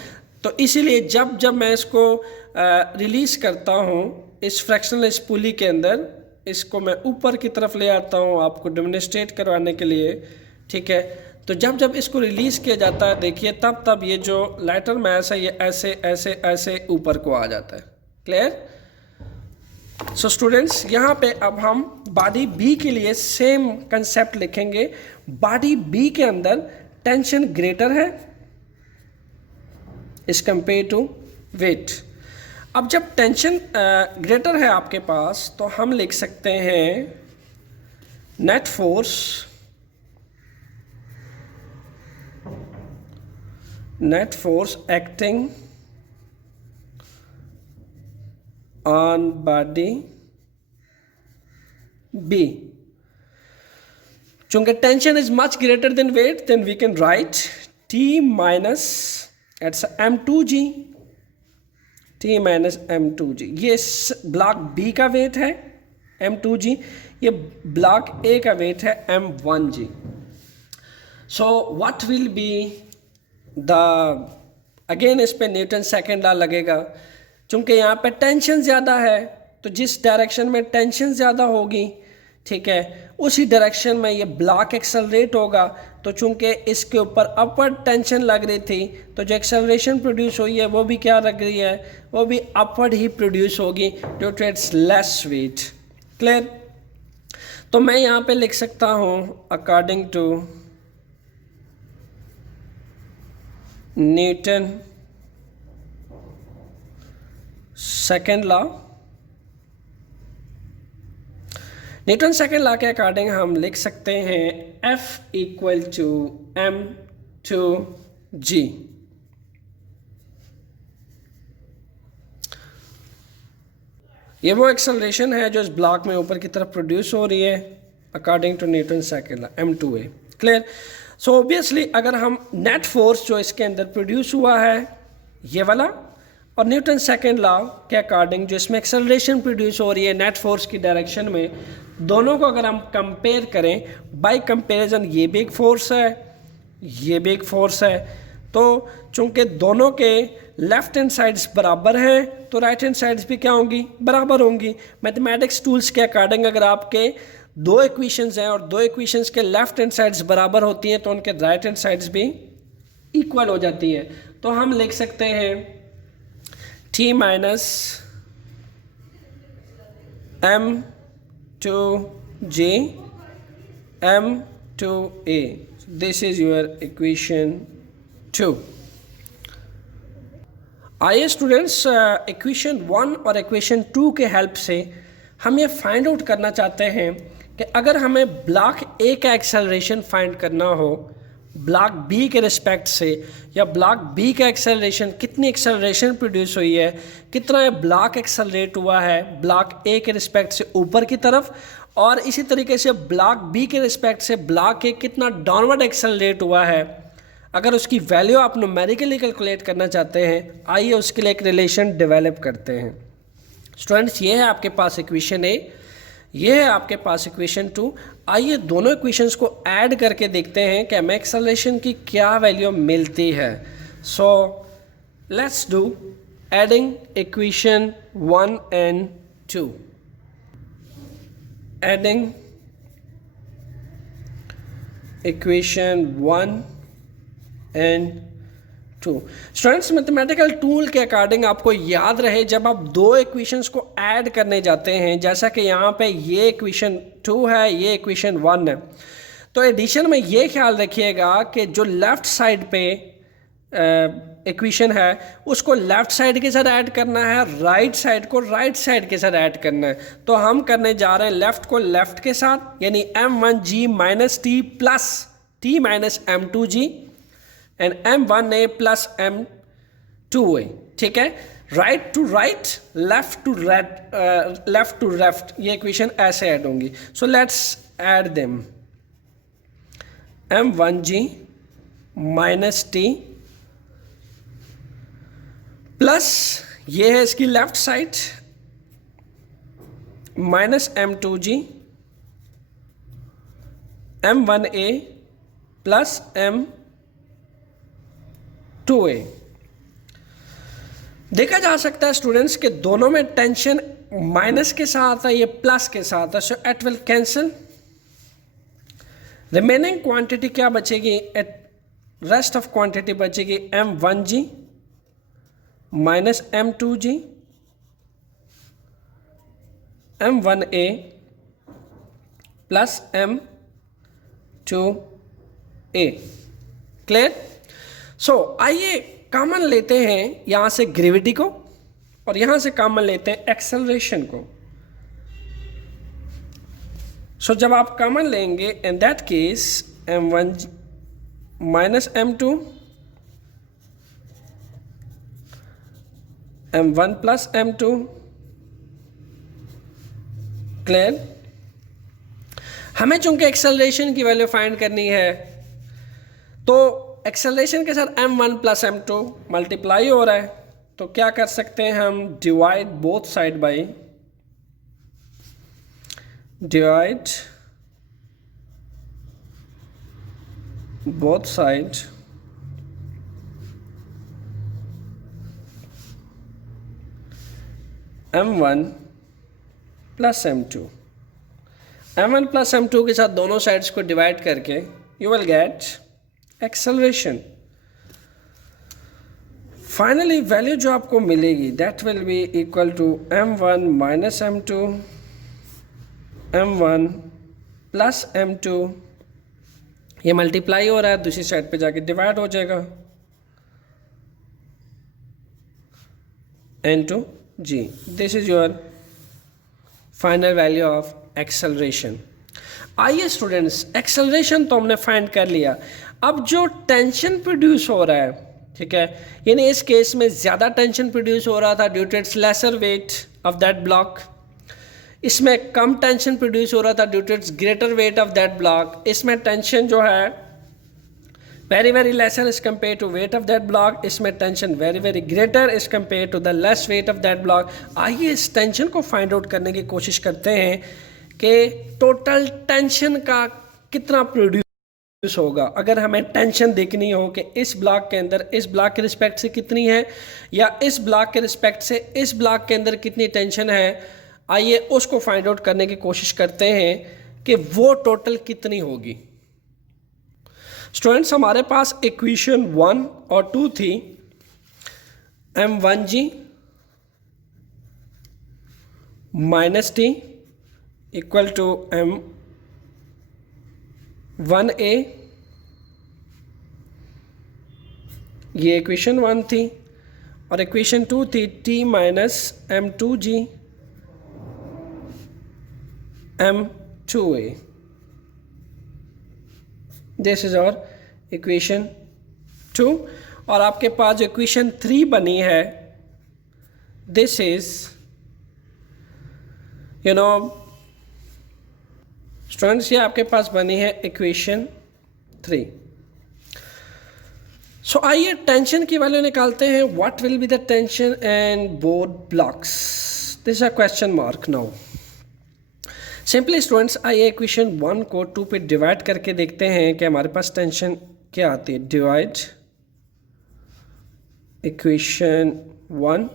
तो इसीलिए जब जब मैं इसको रिलीज़ करता हूँ इस फ्रैक्शनल स्पूली के अंदर, इसको मैं ऊपर की तरफ ले आता हूँ आपको डेमोन्स्ट्रेट करवाने के लिए, ठीक है। तो जब जब इसको रिलीज़ किया जाता है, देखिए तब तब ये जो लाइटर मैस है ये ऐसे ऐसे ऐसे ऊपर को आ जाता है। क्लियर? सो स्टूडेंट्स, यहाँ पे अब हम बॉडी बी के लिए सेम कंसेप्ट लिखेंगे। बॉडी बी के अंदर टेंशन ग्रेटर है इज कंपेयर टू वेट। अब जब टेंशन ग्रेटर है आपके पास तो हम लिख सकते हैं net force acting on body B. चूंकि tension is much greater than weight, then we can write T minus एट्स M2G, T माइनस M2G। ये ब्लॉक बी का वेट है M2G, ये ब्लॉक ए का वेट है M1G। So what will be the, again इस पे न्यूटन सेकेंड लॉ लगेगा। चूंकि यहाँ पे टेंशन ज़्यादा है तो जिस डायरेक्शन में टेंशन ज़्यादा होगी, ठीक है, उसी डायरेक्शन में ये ब्लॉक एक्सेलरेट होगा। तो चूंकि इसके ऊपर अपवर्ड टेंशन लग रही थी तो जो एक्सेलरेशन प्रोड्यूस हुई है वो भी क्या लग रही है, वो भी अपवर्ड ही प्रोड्यूस होगी due to its less weight. Clear? तो मैं यहाँ पे लिख सकता हूँ according to Newton second law, Newton second law के अकॉर्डिंग हम लिख सकते हैं F इक्वल टू M2G। ये वो एक्सेलरेशन है जो इस ब्लॉक में ऊपर की तरफ प्रोड्यूस हो रही है according to Newton second law M2A। Clear? So obviously अगर हम नेट फोर्स जो इसके अंदर प्रोड्यूस हुआ है ये वाला, और न्यूटन सेकेंड लॉ के अकॉर्डिंग जो इसमें एक्सेलरेशन प्रोड्यूस हो रही है नेट फोर्स की डायरेक्शन में, दोनों को अगर हम कंपेयर करें बाय कंपैरिजन, ये भी एक फोर्स है, ये भी एक फोर्स है। तो चूंकि दोनों के लेफ्ट हैंड साइड्स बराबर हैं तो राइट हैंड साइड्स भी क्या होंगी, बराबर होंगी। मैथमेटिक्स टूल्स के अकॉर्डिंग अगर आपके दो इक्वेशंस हैं और दो इक्वेशंस के लेफ्ट हैंड साइड्स बराबर होती हैं तो उनके राइट हैंड साइड्स भी इक्वल हो जाती है। तो हम लिख सकते हैं T minus M2G M2A। This is your equation 2। आइए स्टूडेंट्स, इक्वेशन 1 और इक्वेशन 2 के हेल्प से हम ये फाइंड आउट करना चाहते हैं कि अगर हमें ब्लॉक ए का एक्सेलरेशन फाइंड करना हो ब्लॉक बी के रिस्पेक्ट से, या ब्लॉक बी का एक्सेलरेशन, कितनी एक्सेलरेशन प्रोड्यूस हुई है, कितना ये ब्लॉक एक्सेलरेट हुआ है ब्लॉक ए के रिस्पेक्ट से ऊपर की तरफ, और इसी तरीके से ब्लॉक बी के रिस्पेक्ट से ब्लॉक ए कितना डाउनवर्ड एक्सेलरेट हुआ है, अगर उसकी वैल्यू आप न्यूमेरिकली कैलकुलेट करना चाहते हैं, आइए उसके लिए एक रिलेशन डेवलप करते हैं। स्टूडेंट्स, ये है आपके पास इक्वेशन ए, ये है आपके पास इक्वेशन 2। आइए दोनों इक्वेशंस को ऐड करके देखते हैं कि हमें एक्सेलरेशन की क्या वैल्यू मिलती है। So let's do adding equation 1 and 2। Adding equation 1 and 2। Students mathematical tool के अकॉर्डिंग आपको याद रहे जब आप दो इक्वेशंस को ऐड करने जाते हैं, जैसा कि यहाँ पे ये इक्वेशन 2 है, ये इक्वेशन 1 है, तो एडिशन में ये ख्याल रखिएगा कि जो लेफ़्ट साइड पे इक्वेशन है उसको लेफ़्ट साइड के साथ ऐड करना है, राइट साइड को राइट साइड के साथ ऐड करना है। तो हम करने जा रहे हैं लेफ़्ट को लेफ़्ट के साथ, यानी m1g minus T plus T minus m2g and m1a plus m2a, ठीक है। Right to right, left to left to left, ये इक्वेशन ऐसे ऐड होंगी। So let's add them, m1g minus T plus ये है इसकी left side minus m2g m1a plus m2a। देखा जा सकता है स्टूडेंट्स के दोनों में टेंशन माइनस के साथ है, ये प्लस के साथ है, so it will cancel. Remaining quantity क्या बचेगी, रेस्ट ऑफ क्वांटिटी बचेगी m1g minus m2g m1a plus m2a। Clear? सो आइए कॉमन लेते हैं यहां से ग्रेविटी को और यहां से कॉमन लेते हैं एक्सेलरेशन को। सो जब आप कॉमन लेंगे इन that case m1 minus m2 m1 plus m2। Clear? हमें चूंकि एक्सेलरेशन की वैल्यू फाइंड करनी है तो एक्सेलरेशन के साथ m1 प्लस m2 मल्टीप्लाई हो रहा है, तो क्या कर सकते हैं हम, divide both side by, divide both side m1 plus m2। m1 plus m2 के साथ दोनों साइड्स को डिवाइड करके you will get acceleration. Finally value जो आपको मिलेगी that will be equal to m1 minus m2 m1 plus m2, ये multiply हो रहा है, दूसरी साइड पे जाके डिवाइड हो जाएगा n2 g। This is your final value of acceleration. आइए स्टूडेंट्स, एक्सेलरेशन तो हमने फाइंड कर लिया, अब जो टेंशन प्रोड्यूस हो रहा है, ठीक है, यानी इस केस में ज़्यादा टेंशन प्रोड्यूस हो रहा था due to its lesser weight of that block, इसमें कम टेंशन प्रोड्यूस हो रहा था due to its greater weight of that block, इसमें टेंशन जो है very very lesser is compare to weight of that block, इसमें tension very very greater is compare to the less weight of that block. आइए इस tension को find out करने की कोशिश करते हैं कि टोटल टेंशन का कितना प्रोड्यूस होगा। अगर हमें टेंशन देखनी हो कि इस ब्लॉक के अंदर इस ब्लॉक के रिस्पेक्ट से कितनी है या इस ब्लॉक के रिस्पेक्ट से इस ब्लॉक के अंदर कितनी टेंशन है, आइए उसको फाइंड आउट करने की कोशिश करते हैं कि वो टोटल कितनी होगी। स्टूडेंट्स, हमारे पास इक्वेशन 1 और 2 थी, m1g minus T equal to m1a, ये इक्वेशन 1 थी, और इक्वेशन 2 थी t minus m2g m2a। This is our equation 2, और आपके पास जो इक्वेशन 3 बनी है, this is you know students, ये आपके पास बनी है इक्वेशन 3। सो आइए टेंशन की वैल्यू निकालते हैं। What will be the tension and both blocks, this a question mark now. Simply students, आइए इक्वेशन 1 को 2 पे डिवाइड करके देखते हैं कि हमारे पास टेंशन क्या आती है। Divide equation 1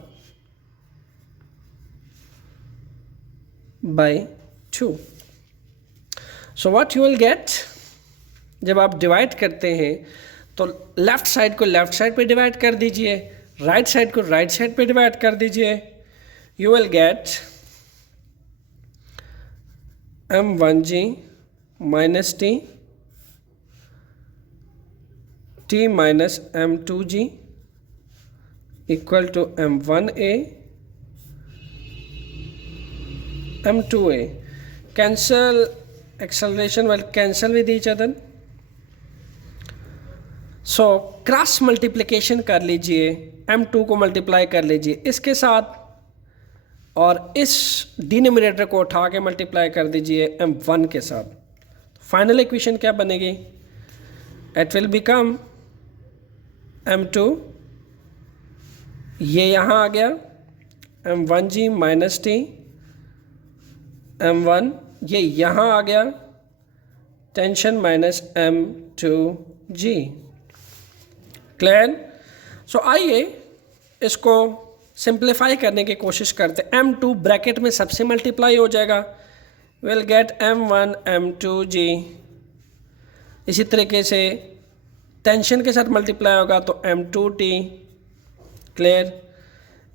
by 2। So what you will get, जब आप डिवाइड करते हैं तो लेफ्ट साइड को लेफ्ट साइड पे डिवाइड कर दीजिए, राइट साइड को राइट साइड पे डिवाइड कर दीजिए, you will get m1g minus t minus m2g equal to m1a m2a. cancel acceleration will cancel with each other. So cross multiplication कर लीजिए, m2 को मल्टीप्लाई कर लीजिए इसके साथ और इस डिनोमिनेटर को उठा के मल्टीप्लाई कर दीजिए m1 के साथ. फाइनल इक्वेशन क्या बनेगी? इट विल बिकम m2, ये यहाँ आ गया m1g माइनस टी, m1 ये यहाँ आ गया टेंशन माइनस m2g. क्लियर? सो आइए इसको सिंप्लीफाई करने की कोशिश करते. m2 ब्रैकेट में सबसे मल्टीप्लाई हो जाएगा, विल गेट m1 m2g. इसी तरीके से टेंशन के साथ मल्टीप्लाई होगा तो m2t. क्लियर?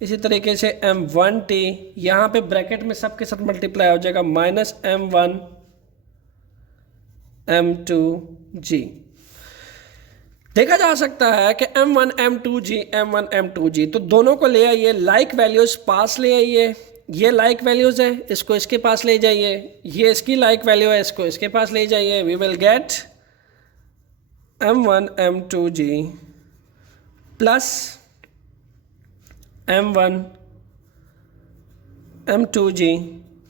इसी तरीके से m1t यहाँ पे ब्रैकेट में सबके साथ मल्टीप्लाई हो जाएगा माइनस m1 m2g. देखा जा सकता है कि m1 m2g तो दोनों को ले आइए, लाइक वैल्यूज पास ले आइए. ये लाइक वैल्यूज है, इसको इसके पास ले जाइए, ये इसकी लाइक वैल्यू है, इसको इसके पास ले जाइए. We will get m1 m2g plus m1 m2g.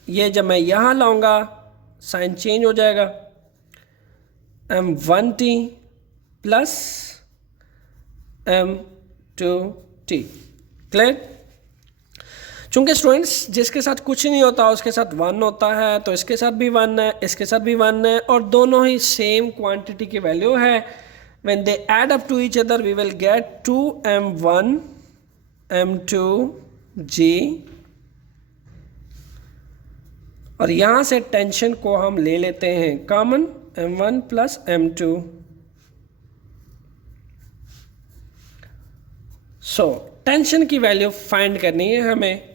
ये जब मैं यहाँ लाऊंगा साइन चेंज हो जाएगा, m1t प्लस m2t. क्लियर? चूंकि स्टूडेंट्स जिसके साथ कुछ नहीं होता उसके साथ 1 होता है, तो इसके साथ भी 1 है, इसके साथ भी 1 है, और दोनों ही सेम क्वांटिटी की वैल्यू है. When they add up to each other we will get 2m1 m2g. और यहाँ से टेंशन को हम ले लेते हैं common, m1 plus m2. So tension की वैल्यू फाइंड करनी है हमें.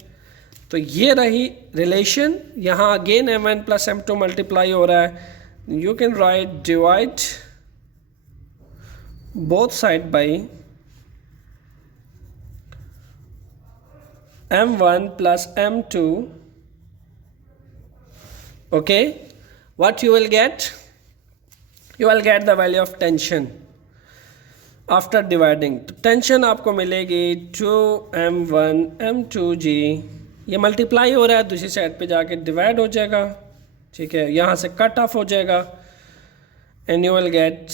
तो ये रही रिलेशन. यहाँ again m1 plus m2 multiply हो रहा है. You can write divide both side by m1 plus m2. okay, what you will get? You will get the value of tension after dividing. तो टेंशन आपको मिलेगी 2m1 m2g. ये multiply हो रहा है, दूसरी साइड पे जाके डिवाइड हो जाएगा. ठीक है, यहाँ से कट ऑफ हो जाएगा एंड यू विल गेट,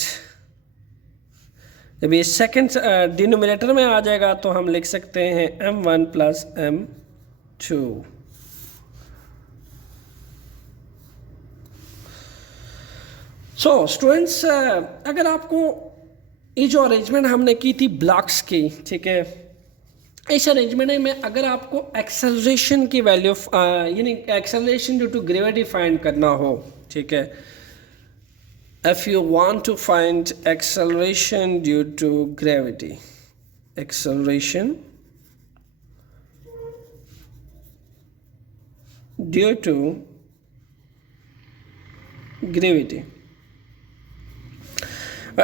जब ये सेकेंड डिनोमिनेटर में आ जाएगा तो हम लिख सकते हैं m1 plus m2. So students, अगर आपको ये जो अरेंजमेंट हमने की थी ब्लॉक्स की, ठीक है, इस अरेंजमेंट में अगर आपको एक्सेलरेशन की वैल्यू यानी acceleration due to gravity find करना हो, ठीक है, if you want to find acceleration due to gravity, acceleration due to gravity,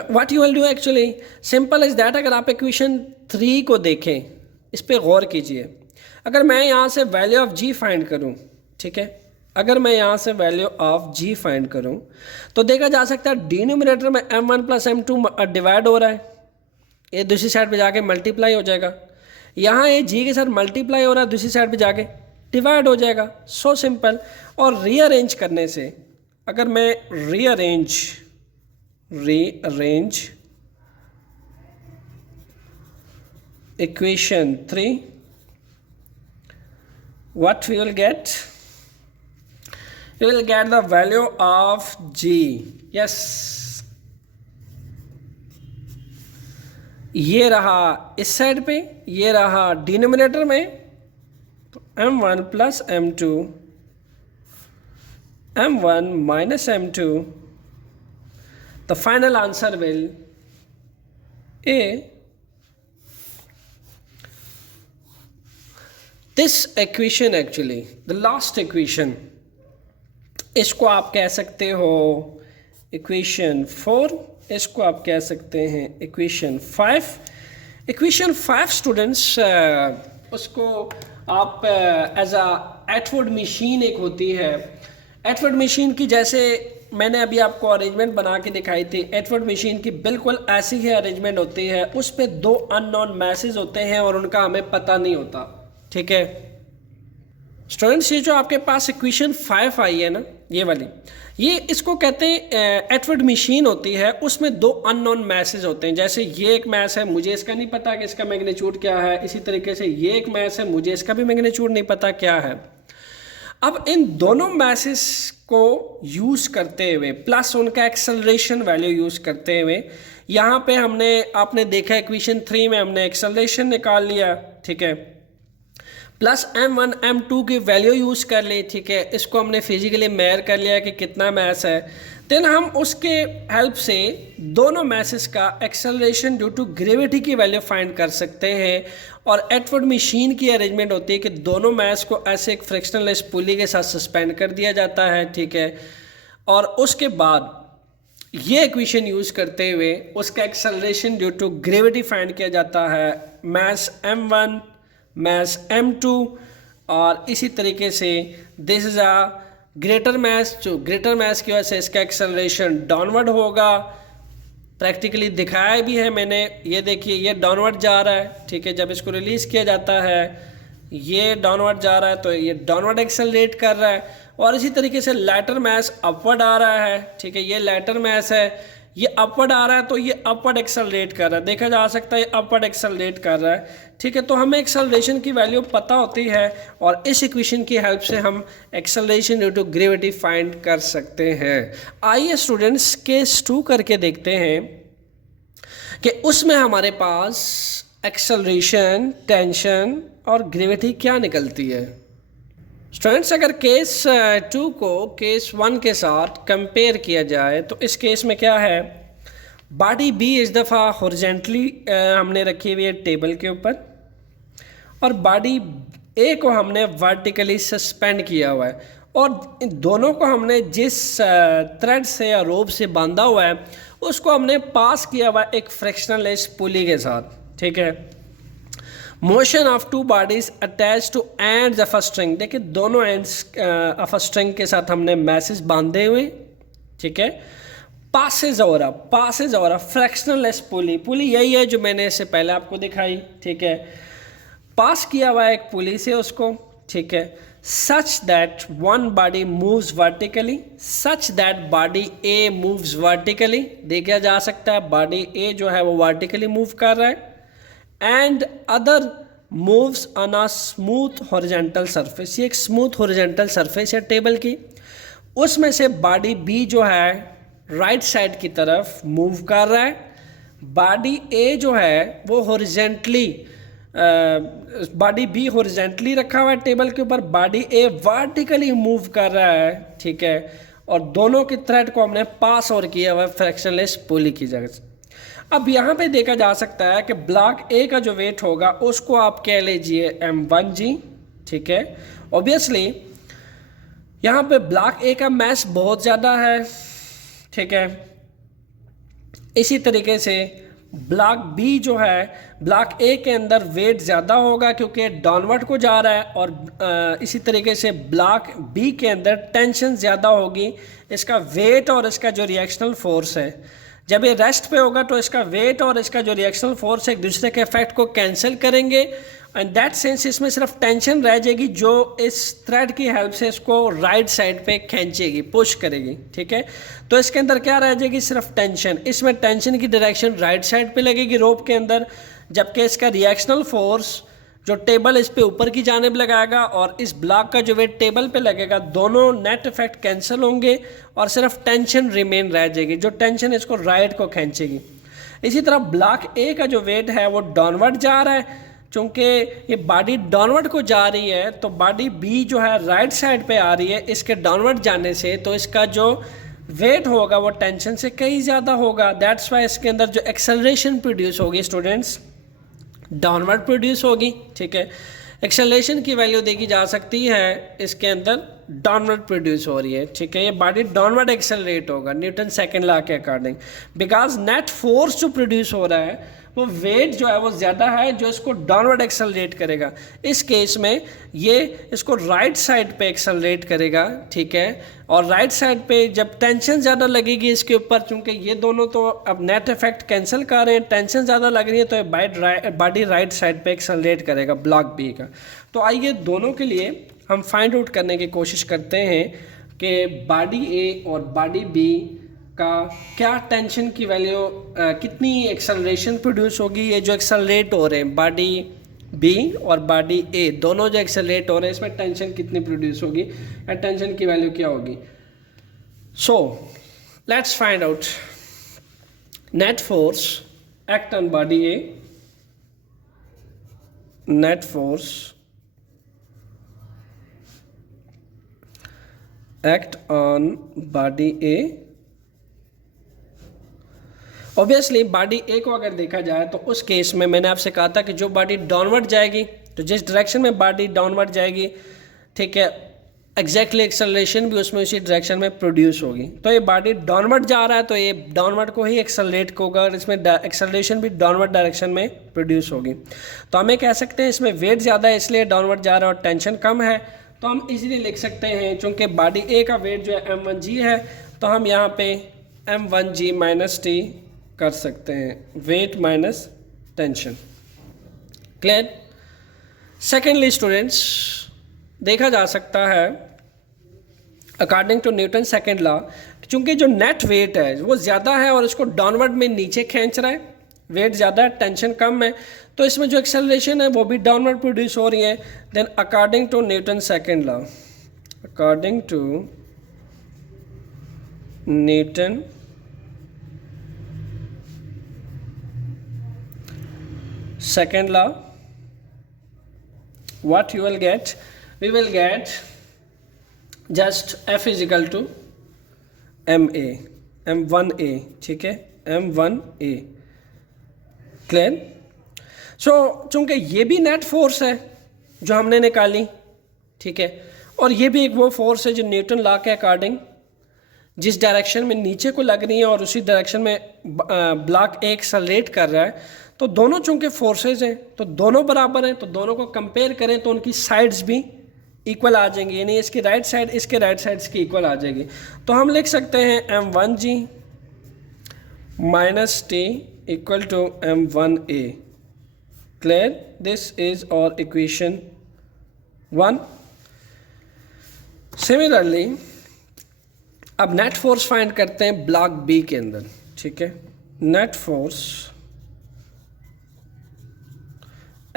what you will do actually simple is that. अगर आप इक्वेशन 3 को देखें, इस पे गौर कीजिए. अगर मैं यहाँ से वैल्यू ऑफ g फाइंड करूँ, ठीक है, अगर मैं यहाँ से वैल्यू ऑफ g फाइंड करूँ तो देखा जा सकता है डिनोमिनेटर में m1 प्लस m2 डिवाइड हो रहा है, ये दूसरी साइड पे जाके मल्टीप्लाई हो जाएगा. यहाँ ये g के साथ मल्टीप्लाई हो रहा है, दूसरी साइड पे जाके डिवाइड हो जाएगा. So simple. और रीअरेंज करने से, अगर मैं rearrange equation 3, what we will get? You will get the value of g. Yes, ये रहा इस साइड पे, ये रहा डिनोमिनेटर में, तो m1 plus m2, m1 minus m2. The final answer will A this equation actually the last equation, इसको आप कह सकते हो इक्वेशन 4, इसको आप कह सकते हैं इक्वेशन 5। इक्वेशन 5 स्टूडेंट्स, उसको आप एज अ एटवर्ड मशीन एक होती है, एटवर्ड मशीन की जैसे मैंने अभी आपको अरेंजमेंट बना के दिखाई थी, एटवर्ड मशीन की बिल्कुल ऐसी ही अरेंजमेंट होती है। उस पे 2 अननोन मैसेज होते हैं और उनका हमें पता नहीं होता। ठीक है स्टूडेंट्स, ये जो आपके पास इक्वेशन 5 आई है ना, ये वाली, ये इसको कहते हैं एटवर्ड मशीन होती है। उसमें 2 अननोन मैसेज होते हैं। जैसे ये एक मैस है, मुझे इसका नहीं पता कि इसका मैग्नीट्यूड क्या है। इसी तरीके से ये एक मैस है, मुझे इसका भी मैग्नीट्यूड नहीं पता क्या है। अब इन दोनों मैसेज को यूज़ करते हुए प्लस उनका एक्सेलरेशन वैल्यू यूज़ करते हुए, यहाँ पे आपने देखा इक्वेशन 3 में हमने एक्सेलरेशन निकाल लिया। ठीक है, प्लस m1 m2 की वैल्यू यूज़ कर ली। ठीक है, इसको हमने फिजिकली मेजर कर लिया कि कितना मैस है। देन हम उसके हेल्प से दोनों मैसेस का एक्सेलरेशन ड्यू टू ग्रेविटी की वैल्यू फाइंड कर सकते हैं। और एटवर्ड मशीन की अरेंजमेंट होती है कि दोनों मैस को ऐसे एक फ्रिक्शनलेस पुली के साथ सस्पेंड कर दिया जाता है। ठीक है, और उसके बाद ये इक्वेशन यूज़ करते हुए उसका acceleration due to gravity find किया जाता है। मैस m1, मैस m2, और इसी तरीके से this is a greater mass, जो ग्रेटर मैस की वजह से इसका एक्सेलरेशन डाउनवर्ड होगा। प्रैक्टिकली दिखाया भी है मैंने, ये देखिए ये डाउनवर्ड जा रहा है। ठीक है, जब इसको रिलीज़ किया जाता है ये डाउनवर्ड जा रहा है, तो ये डाउनवर्ड एक्सेलरेट कर रहा है। और इसी तरीके से लैटर मैस अपवर्ड आ रहा है। ठीक है, ये लैटर मैस है, ये अपवर्ड आ रहा है तो ये अपवर्ड एक्सेलरेट कर रहा है, देखा जा सकता है ये अपवर्ड एक्सेलरेट कर रहा है। ठीक है, तो हमें एक्सेलरेशन की वैल्यू पता होती है और इस इक्वेशन की हेल्प से हम acceleration due to gravity find कर सकते हैं। आइए स्टूडेंट्स केस 2 करके देखते हैं कि उसमें हमारे पास एक्सेलरेशन, टेंशन और ग्रेविटी क्या निकलती है। स्टूडेंट्स, अगर केस 2 को केस 1 के साथ कंपेयर किया जाए तो इस केस में क्या है, बॉडी B इस दफ़ा हॉरिजेंटली हमने रखी हुई है टेबल के ऊपर, और बॉडी A को हमने वर्टिकली सस्पेंड किया हुआ है। और इन दोनों को हमने जिस थ्रेड से या रोप से बांधा हुआ है उसको हमने पास किया हुआ है एक फ्रिक्शनलेस पुली के साथ। ठीक है, motion of 2 bodies attach two ends of a string, देखिए दोनों एंड्स ऑफ अ स्ट्रिंग के साथ हमने मैसेज बांधे हुए। ठीक है, पासेज हो रहा फ्रैक्शनलेस पुली यही है जो मैंने इससे पहले आपको दिखाई। ठीक है, पास किया हुआ है एक पुली से उसको। ठीक है, such that one body moves vertically, such that body A moves vertically, देखा जा सकता है बॉडी ए जो है वो वर्टिकली मूव कर रहा है, and other moves on a smooth horizontal surface, ये एक स्मूथ हॉरिजेंटल सरफेस है टेबल की, उसमें से बॉडी बी जो है राइट साइड की तरफ मूव कर रहा है। बॉडी ए जो है वो हॉरिजेंटली, बॉडी बी हॉरिजेंटली रखा हुआ है टेबल के ऊपर, बॉडी ए वर्टिकली मूव कर रहा है। ठीक है, और दोनों की थ्रेड को हमने पास और किया हुआ है फ्रैक्शनलेस पुली की जगह से। अब यहाँ पे देखा जा सकता है कि ब्लॉक ए का जो वेट होगा उसको आप कह लीजिए m1g। ठीक है, ऑब्वियसली यहाँ पे ब्लॉक ए का मैस बहुत ज़्यादा है। ठीक है, इसी तरीके से ब्लॉक बी जो है, ब्लॉक ए के अंदर वेट ज़्यादा होगा क्योंकि डाउनवर्ड को जा रहा है, और इसी तरीके से ब्लॉक बी के अंदर टेंशन ज़्यादा होगी। इसका वेट और इसका जो रिएक्शनल फोर्स है, जब ये रेस्ट पे होगा तो इसका वेट और इसका जो रिएक्शनल फोर्स एक दूसरे के इफेक्ट को कैंसिल करेंगे, एंड दैट सेंस इसमें सिर्फ टेंशन रह जाएगी जो इस थ्रेड की हेल्प से इसको राइट साइड पे खींचेगी, पुश करेगी। ठीक है, तो इसके अंदर क्या रह जाएगी, सिर्फ टेंशन। इसमें टेंशन की डायरेक्शन राइट साइड पे लगेगी रोप के अंदर, जबकि इसका रिएक्शनल फोर्स जो टेबल इस पे ऊपर की जानिब लगाएगा और इस ब्लॉक का जो वेट टेबल पे लगेगा, दोनों नेट इफेक्ट कैंसिल होंगे और सिर्फ टेंशन रिमेन रह जाएगी, जो टेंशन इसको राइट को खींचेगी। इसी तरह ब्लॉक ए का जो वेट है वो डाउनवर्ड जा रहा है, चूँकि ये बॉडी डाउनवर्ड को जा रही है तो बॉडी बी जो है राइट साइड पे आ रही है इसके डाउनवर्ड जाने से, तो इसका जो वेट होगा वो टेंशन से कहीं ज़्यादा होगा, दैट्स वाई इसके अंदर जो एक्सेलरेशन प्रोड्यूस होगी स्टूडेंट्स डाउनवर्ड प्रोड्यूस होगी, ठीक है। एक्सेलरेशन की वैल्यू देखी जा सकती है इसके अंदर डाउनवर्ड प्रोड्यूस हो रही है, ठीक है। ये बॉडी डाउनवर्ड एक्सेलरेट होगा न्यूटन सेकंड लॉ के अकॉर्डिंग, बिकॉज नेट फोर्स जो प्रोड्यूस हो रहा है वो वेट जो है वो ज़्यादा है जो इसको डाउनवर्ड एक्सेलरेट करेगा। इस केस में ये इसको राइट साइड पे एक्सेलरेट करेगा, ठीक है। और राइट साइड पे जब टेंशन ज़्यादा लगेगी इसके ऊपर, चूंकि ये दोनों तो अब नेट इफेक्ट कैंसिल कर रहे हैं, टेंशन ज़्यादा लग रही है तो बॉडी राइट साइड पे एक्सेलरेट करेगा ब्लॉक बी का। तो आइए दोनों के लिए हम फाइंड आउट करने की कोशिश करते हैं कि बॉडी ए और बॉडी बी का क्या टेंशन की वैल्यू कितनी एक्सेलरेशन प्रोड्यूस होगी। ये जो एक्सेलरेट हो रहे हैं बॉडी बी और बॉडी ए दोनों जो एक्सेलरेट हो रहे हैं इसमें टेंशन कितनी प्रोड्यूस होगी या टेंशन की वैल्यू क्या होगी। So let's find out net force act on body A, net force act on body A. Obviously body A को अगर देखा जाए तो उस केस में मैंने आपसे कहा था कि जो बॉडी डाउनवर्ड जाएगी, तो जिस डायरेक्शन में बॉडी डाउनवर्ड जाएगी, ठीक है, एग्जैक्टली एक्सेलरेशन भी उसमें उसी डायरेक्शन में प्रोड्यूस होगी। तो ये बॉडी डाउनवर्ड जा रहा है तो ये डाउनवर्ड को ही एक्सेलरेट होगा और इसमें एक्सेलरेशन भी डाउनवर्ड डायरेक्शन में प्रोड्यूस होगी। तो हमें कह सकते हैं इसमें वेट ज़्यादा है इसलिए डाउनवर्ड जा रहा है और टेंशन कम है, तो हम इजीली लिख सकते हैं चूँकि बॉडी ए का वेट जो है m1g है तो हम यहाँ पे m1g माइनस टी कर सकते हैं, weight minus tension. Clear. Secondly students देखा जा सकता है according to Newton second law, चूंकि जो नेट वेट है वो ज़्यादा है और इसको डाउनवर्ड में नीचे खींच रहा है, वेट ज़्यादा है टेंशन कम है, तो इसमें जो एक्सेलरेशन है वो भी डाउनवर्ड प्रोड्यूस हो रही है। Then according to Newton second law, according to Newton second law, what you will get, we will get just F is equal to ma m1a, ठीक है, m1a। क्लियर। सो चूंकि ये भी नेट फोर्स है जो हमने निकाली, ठीक है, और ये भी एक वो फोर्स है जो न्यूटन लॉ के अकॉर्डिंग जिस डायरेक्शन में नीचे को लग रही है और उसी डायरेक्शन में ब्लॉक ए एक्सेलरेट कर रहा है, तो दोनों चूंकि फोर्सेज हैं तो दोनों बराबर हैं, तो दोनों को कंपेयर करें तो उनकी साइड्स भी इक्वल आ जाएंगी, यानी इसकी राइट साइड इसके राइट साइड्स की इक्वल आ जाएगी। तो हम लिख सकते हैं m1g minus T equal to m1a। Clear. This is our equation 1। Similarly अब नेट फोर्स फाइंड करते हैं ब्लॉक बी के अंदर, ठीक है। Net force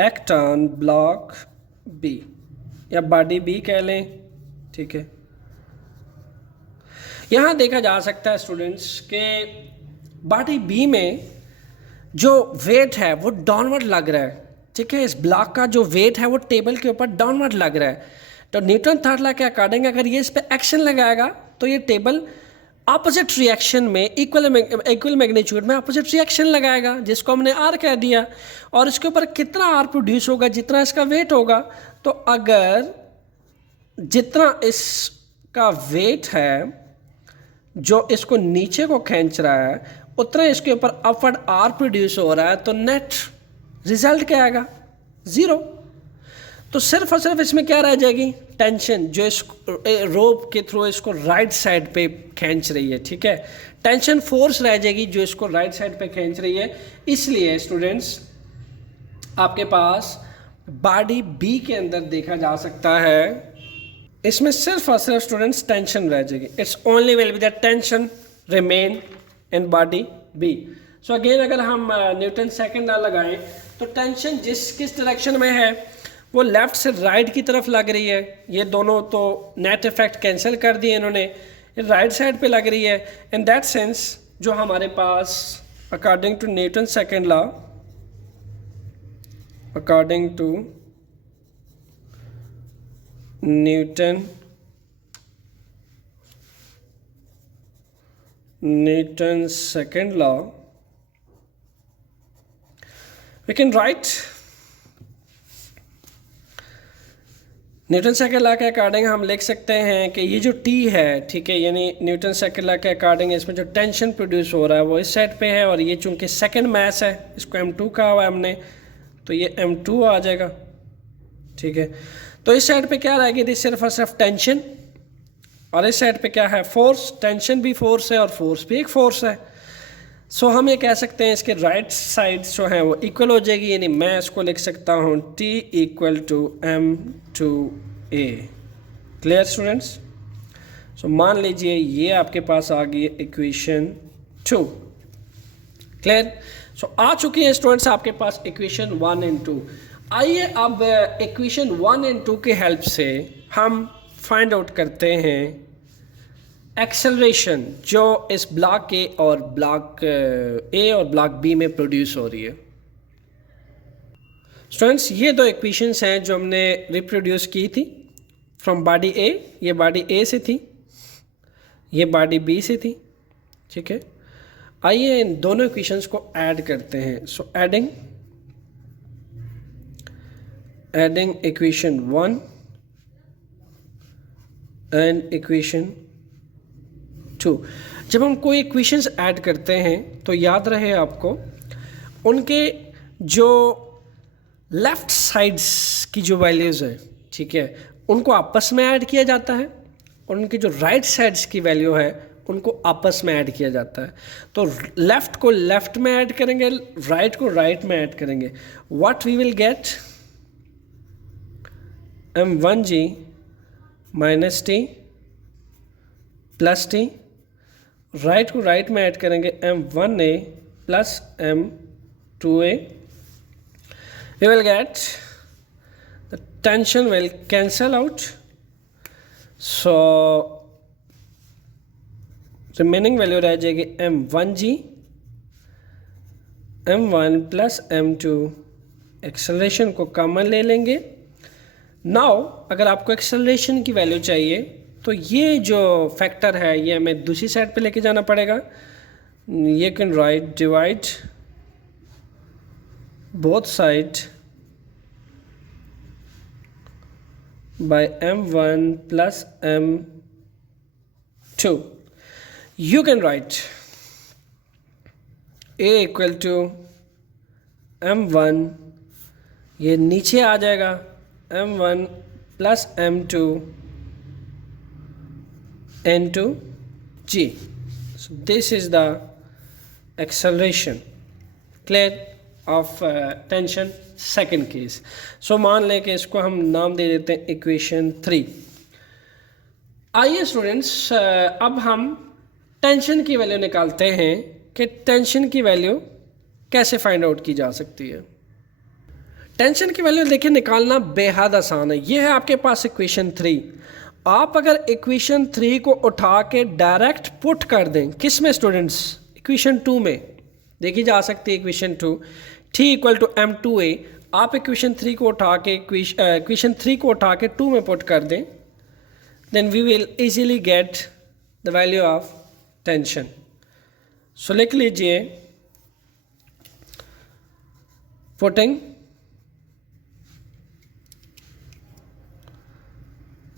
act on block B या बॉडी बी कह लें, ठीक है। यहां देखा जा सकता है स्टूडेंट्स के बॉडी बी में जो वेट है वो डाउनवर्ड लग रहा है, ठीक है। इस ब्लॉक का जो वेट है वो टेबल के ऊपर डाउनवर्ड लग रहा है, तो न्यूटन थर्ड लॉ के अकॉर्डिंग अगर ये इस पर एक्शन लगाएगा तो ये टेबल ऑपोजिट रिएक्शन में इक्वल मैग्नीट्यूड में ऑपोजिट रिएक्शन लगाएगा, जिसको हमने आर कह दिया, और इसके ऊपर कितना आर प्रोड्यूस होगा जितना इसका वेट होगा। तो अगर जितना इसका वेट है जो इसको नीचे को खींच रहा है उतना इसके ऊपर अपवर्ड आर प्रोड्यूस हो रहा है, तो नेट रिजल्ट क्या आएगा, 0। तो सिर्फ और सिर्फ इसमें क्या रह जाएगी, टेंशन जो इस रोप के थ्रू इसको राइट साइड पे खींच रही है, ठीक है। टेंशन फोर्स रह जाएगी जो इसको राइट साइड पे खींच रही है। इसलिए स्टूडेंट्स आपके पास बॉडी बी के अंदर देखा जा सकता है इसमें सिर्फ और सिर्फ स्टूडेंट्स टेंशन रह जाएगी, it's only will be the tension remain in body B. So again अगर हम न्यूटन सेकंड लॉ लगाएं तो टेंशन किस डायरेक्शन में है वो लेफ्ट से राइट की तरफ लग रही है, ये दोनों तो नेट इफेक्ट कैंसिल कर दिए इन्होंने, ये राइट साइड पे लग रही है। इन दैट सेंस जो हमारे पास according to Newton second law, according to Newton Newton's second law, we can write Newton second law के अकॉर्डिंग हम लिख सकते हैं कि ये जो T है, ठीक है, यानी न्यूटन सेकंड लॉ के अकॉर्डिंग इसमें जो टेंशन प्रोड्यूस हो रहा है वो इस साइड पे है, और ये चूंकि सेकंड मास है, इसको m2 कहा हुआ है हमने, तो ये m2 आ जाएगा, ठीक है। तो इस साइड पे क्या रहेगी, दिस सिर्फ और सिर्फ टेंशन, और इस साइड पे क्या है, फोर्स। टेंशन भी फोर्स है और फोर्स भी एक फोर्स है। सो हम ये कह सकते हैं इसके राइट साइड जो है वो इक्वल हो जाएगी, यानी मैं इसको लिख सकता हूँ T equal to m2a। Clear students? So मान लीजिए ये आपके पास आ गई इक्वेशन 2। क्लियर? सो आ चुकी है स्टूडेंट्स आपके पास इक्वेशन 1 एंड 2। आइए अब इक्वेशन 1 एंड 2 की हेल्प से हम फाइंड आउट करते हैं एक्सेलरेशन जो इस ब्लॉक ए और ब्लॉक ए और ब्लॉक बी में प्रोड्यूस हो रही है। स्टूडेंट्स, ये दो इक्वेशंस हैं जो हमने रिप्रोड्यूस की थी फ्रॉम बॉडी ए। ये बॉडी ए से थी, ये बॉडी बी से थी, ठीक है। आइए इन दोनों इक्वेशंस को ऐड करते हैं। So adding equation 1 and equation 2। जब हम कोई इक्वेशंस ऐड करते हैं तो याद रहे आपको, उनके जो लेफ्ट साइड्स की जो वैल्यूज़ है, ठीक है, उनको आपस में ऐड किया जाता है, और उनकी जो राइट साइड्स की वैल्यू है उनको आपस में ऐड किया जाता है। तो लेफ़्ट को लेफ़्ट में ऐड करेंगे, राइट को राइट में ऐड करेंगे। What we will get, m1g minus T plus T. Right को राइट में ऐड करेंगे m1a plus m2a। we will get the tension will cancel out, so remaining value रह जाएगी m1g m1 plus m2। Acceleration को common ले लेंगे। Now अगर आपको एक्सेलरेशन की वैल्यू चाहिए तो ये जो फैक्टर है ये हमें दूसरी साइड पे लेके जाना पड़ेगा। ये can write divide both side by m1 plus m2। You can write a equal to m1, ये नीचे आ जाएगा m1 plus m2 into g. So this is the acceleration, clear, of tension second case. So मान लें कि इसको हम नाम दे देते हैं इक्वेशन 3। आइए स्टूडेंट्स अब हम टेंशन की वैल्यू निकालते हैं कि टेंशन की वैल्यू कैसे फाइंड आउट की जा सकती है। टेंशन की वैल्यू देखिए निकालना बेहद आसान है। ये है आपके पास इक्वेशन 3। आप अगर इक्वेशन 3 को उठा के डायरेक्ट पुट कर दें किस में स्टूडेंट्स, इक्वेशन 2 में, देखी जा सकती है equation 2 T equal to m2a। आप इक्वेशन 3 को उठा के इक्वेशन 3 को उठा के 2 में पुट कर दें, then we will easily get the value of tension. So लिख लीजिए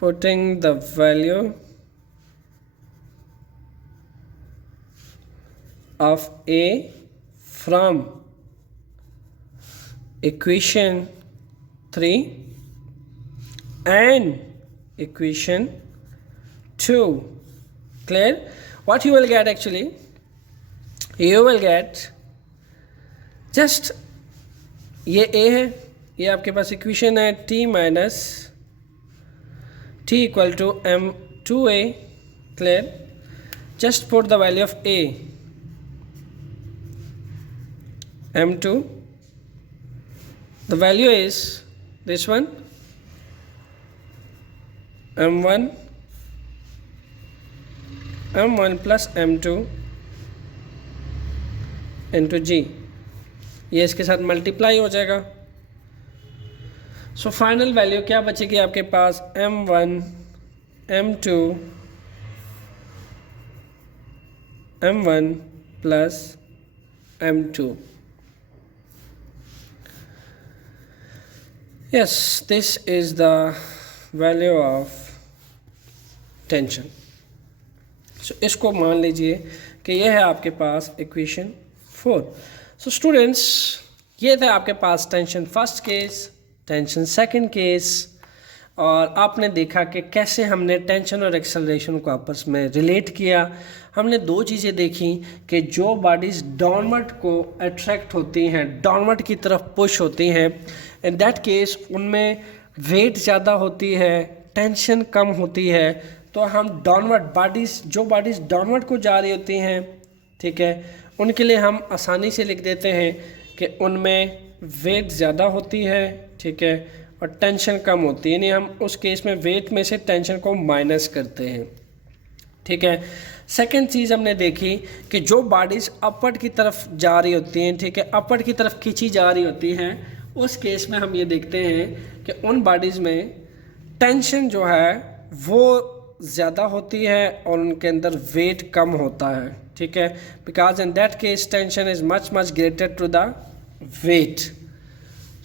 putting the value of A from equation 3 and equation 2. Clear? What you will get actually, you will get just ये A है, ये आपके पास equation है T minus T equal to m2a. Clear? Just put the value of A, m2. The value is this one, m1 plus m2 into g। ये इसके साथ multiply हो जाएगा। सो फाइनल वैल्यू क्या बचेगी आपके पास, m1 m2 m1 plus m2. Yes, this is the value of tension. So इसको मान लीजिए कि यह है आपके पास इक्वेशन 4. सो स्टूडेंट्स, ये था आपके पास tension first case, tension second case, और आपने देखा कि कैसे हमने टेंशन और एक्सेलरेशन को आपस में रिलेट किया. हमने दो चीज़ें देखी कि जो बॉडीज़ डाउनवर्ड को अट्रैक्ट होती हैं, डाउनवर्ड की तरफ पुश होती हैं, इन दैट केस उनमें वेट ज़्यादा होती है, टेंशन कम होती है. तो हम डाउनवर्ड बॉडीज़, जो बॉडीज़ डाउनवर्ड को जा रही होती हैं, ठीक है, उनके लिए हम आसानी से लिख देते हैं कि उनमें वेट ज़्यादा होती है, ठीक है, और टेंशन कम होती है. यानी हम उस केस में वेट में से टेंशन को माइनस करते हैं, ठीक है. सेकंड चीज़ हमने देखी कि जो बॉडीज़ अपवर्ड की तरफ जा रही होती हैं, ठीक है, अपवर्ड की तरफ खींची जा रही होती हैं, उस केस में हम ये देखते हैं कि उन बॉडीज़ में टेंशन जो है वो ज़्यादा होती है और उनके अंदर वेट कम होता है, ठीक है, because in that case tension is much greater to the weight.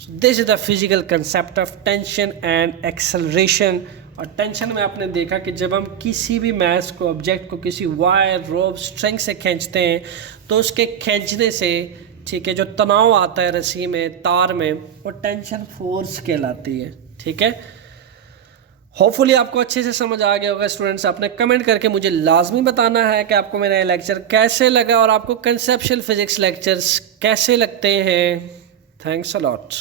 This is the physical concept of tension and acceleration. और टेंशन में आपने देखा कि जब हम किसी भी मास को, ऑब्जेक्ट को किसी वायर, रोप, स्ट्रिंग से खींचते हैं तो उसके खींचने से, ठीक है, जो तनाव आता है रस्सी में, तार में, वो टेंशन फोर्स कहलाती है, ठीक है. होपफुली आपको अच्छे से समझ आ गया होगा स्टूडेंट्स. आपने कमेंट करके मुझे लाजमी बताना है कि आपको मेरा लेक्चर कैसे लगा और आपको कंसेप्चुअल फिजिक्स लेक्चर्स कैसे लगते हैं. Thanks a lot.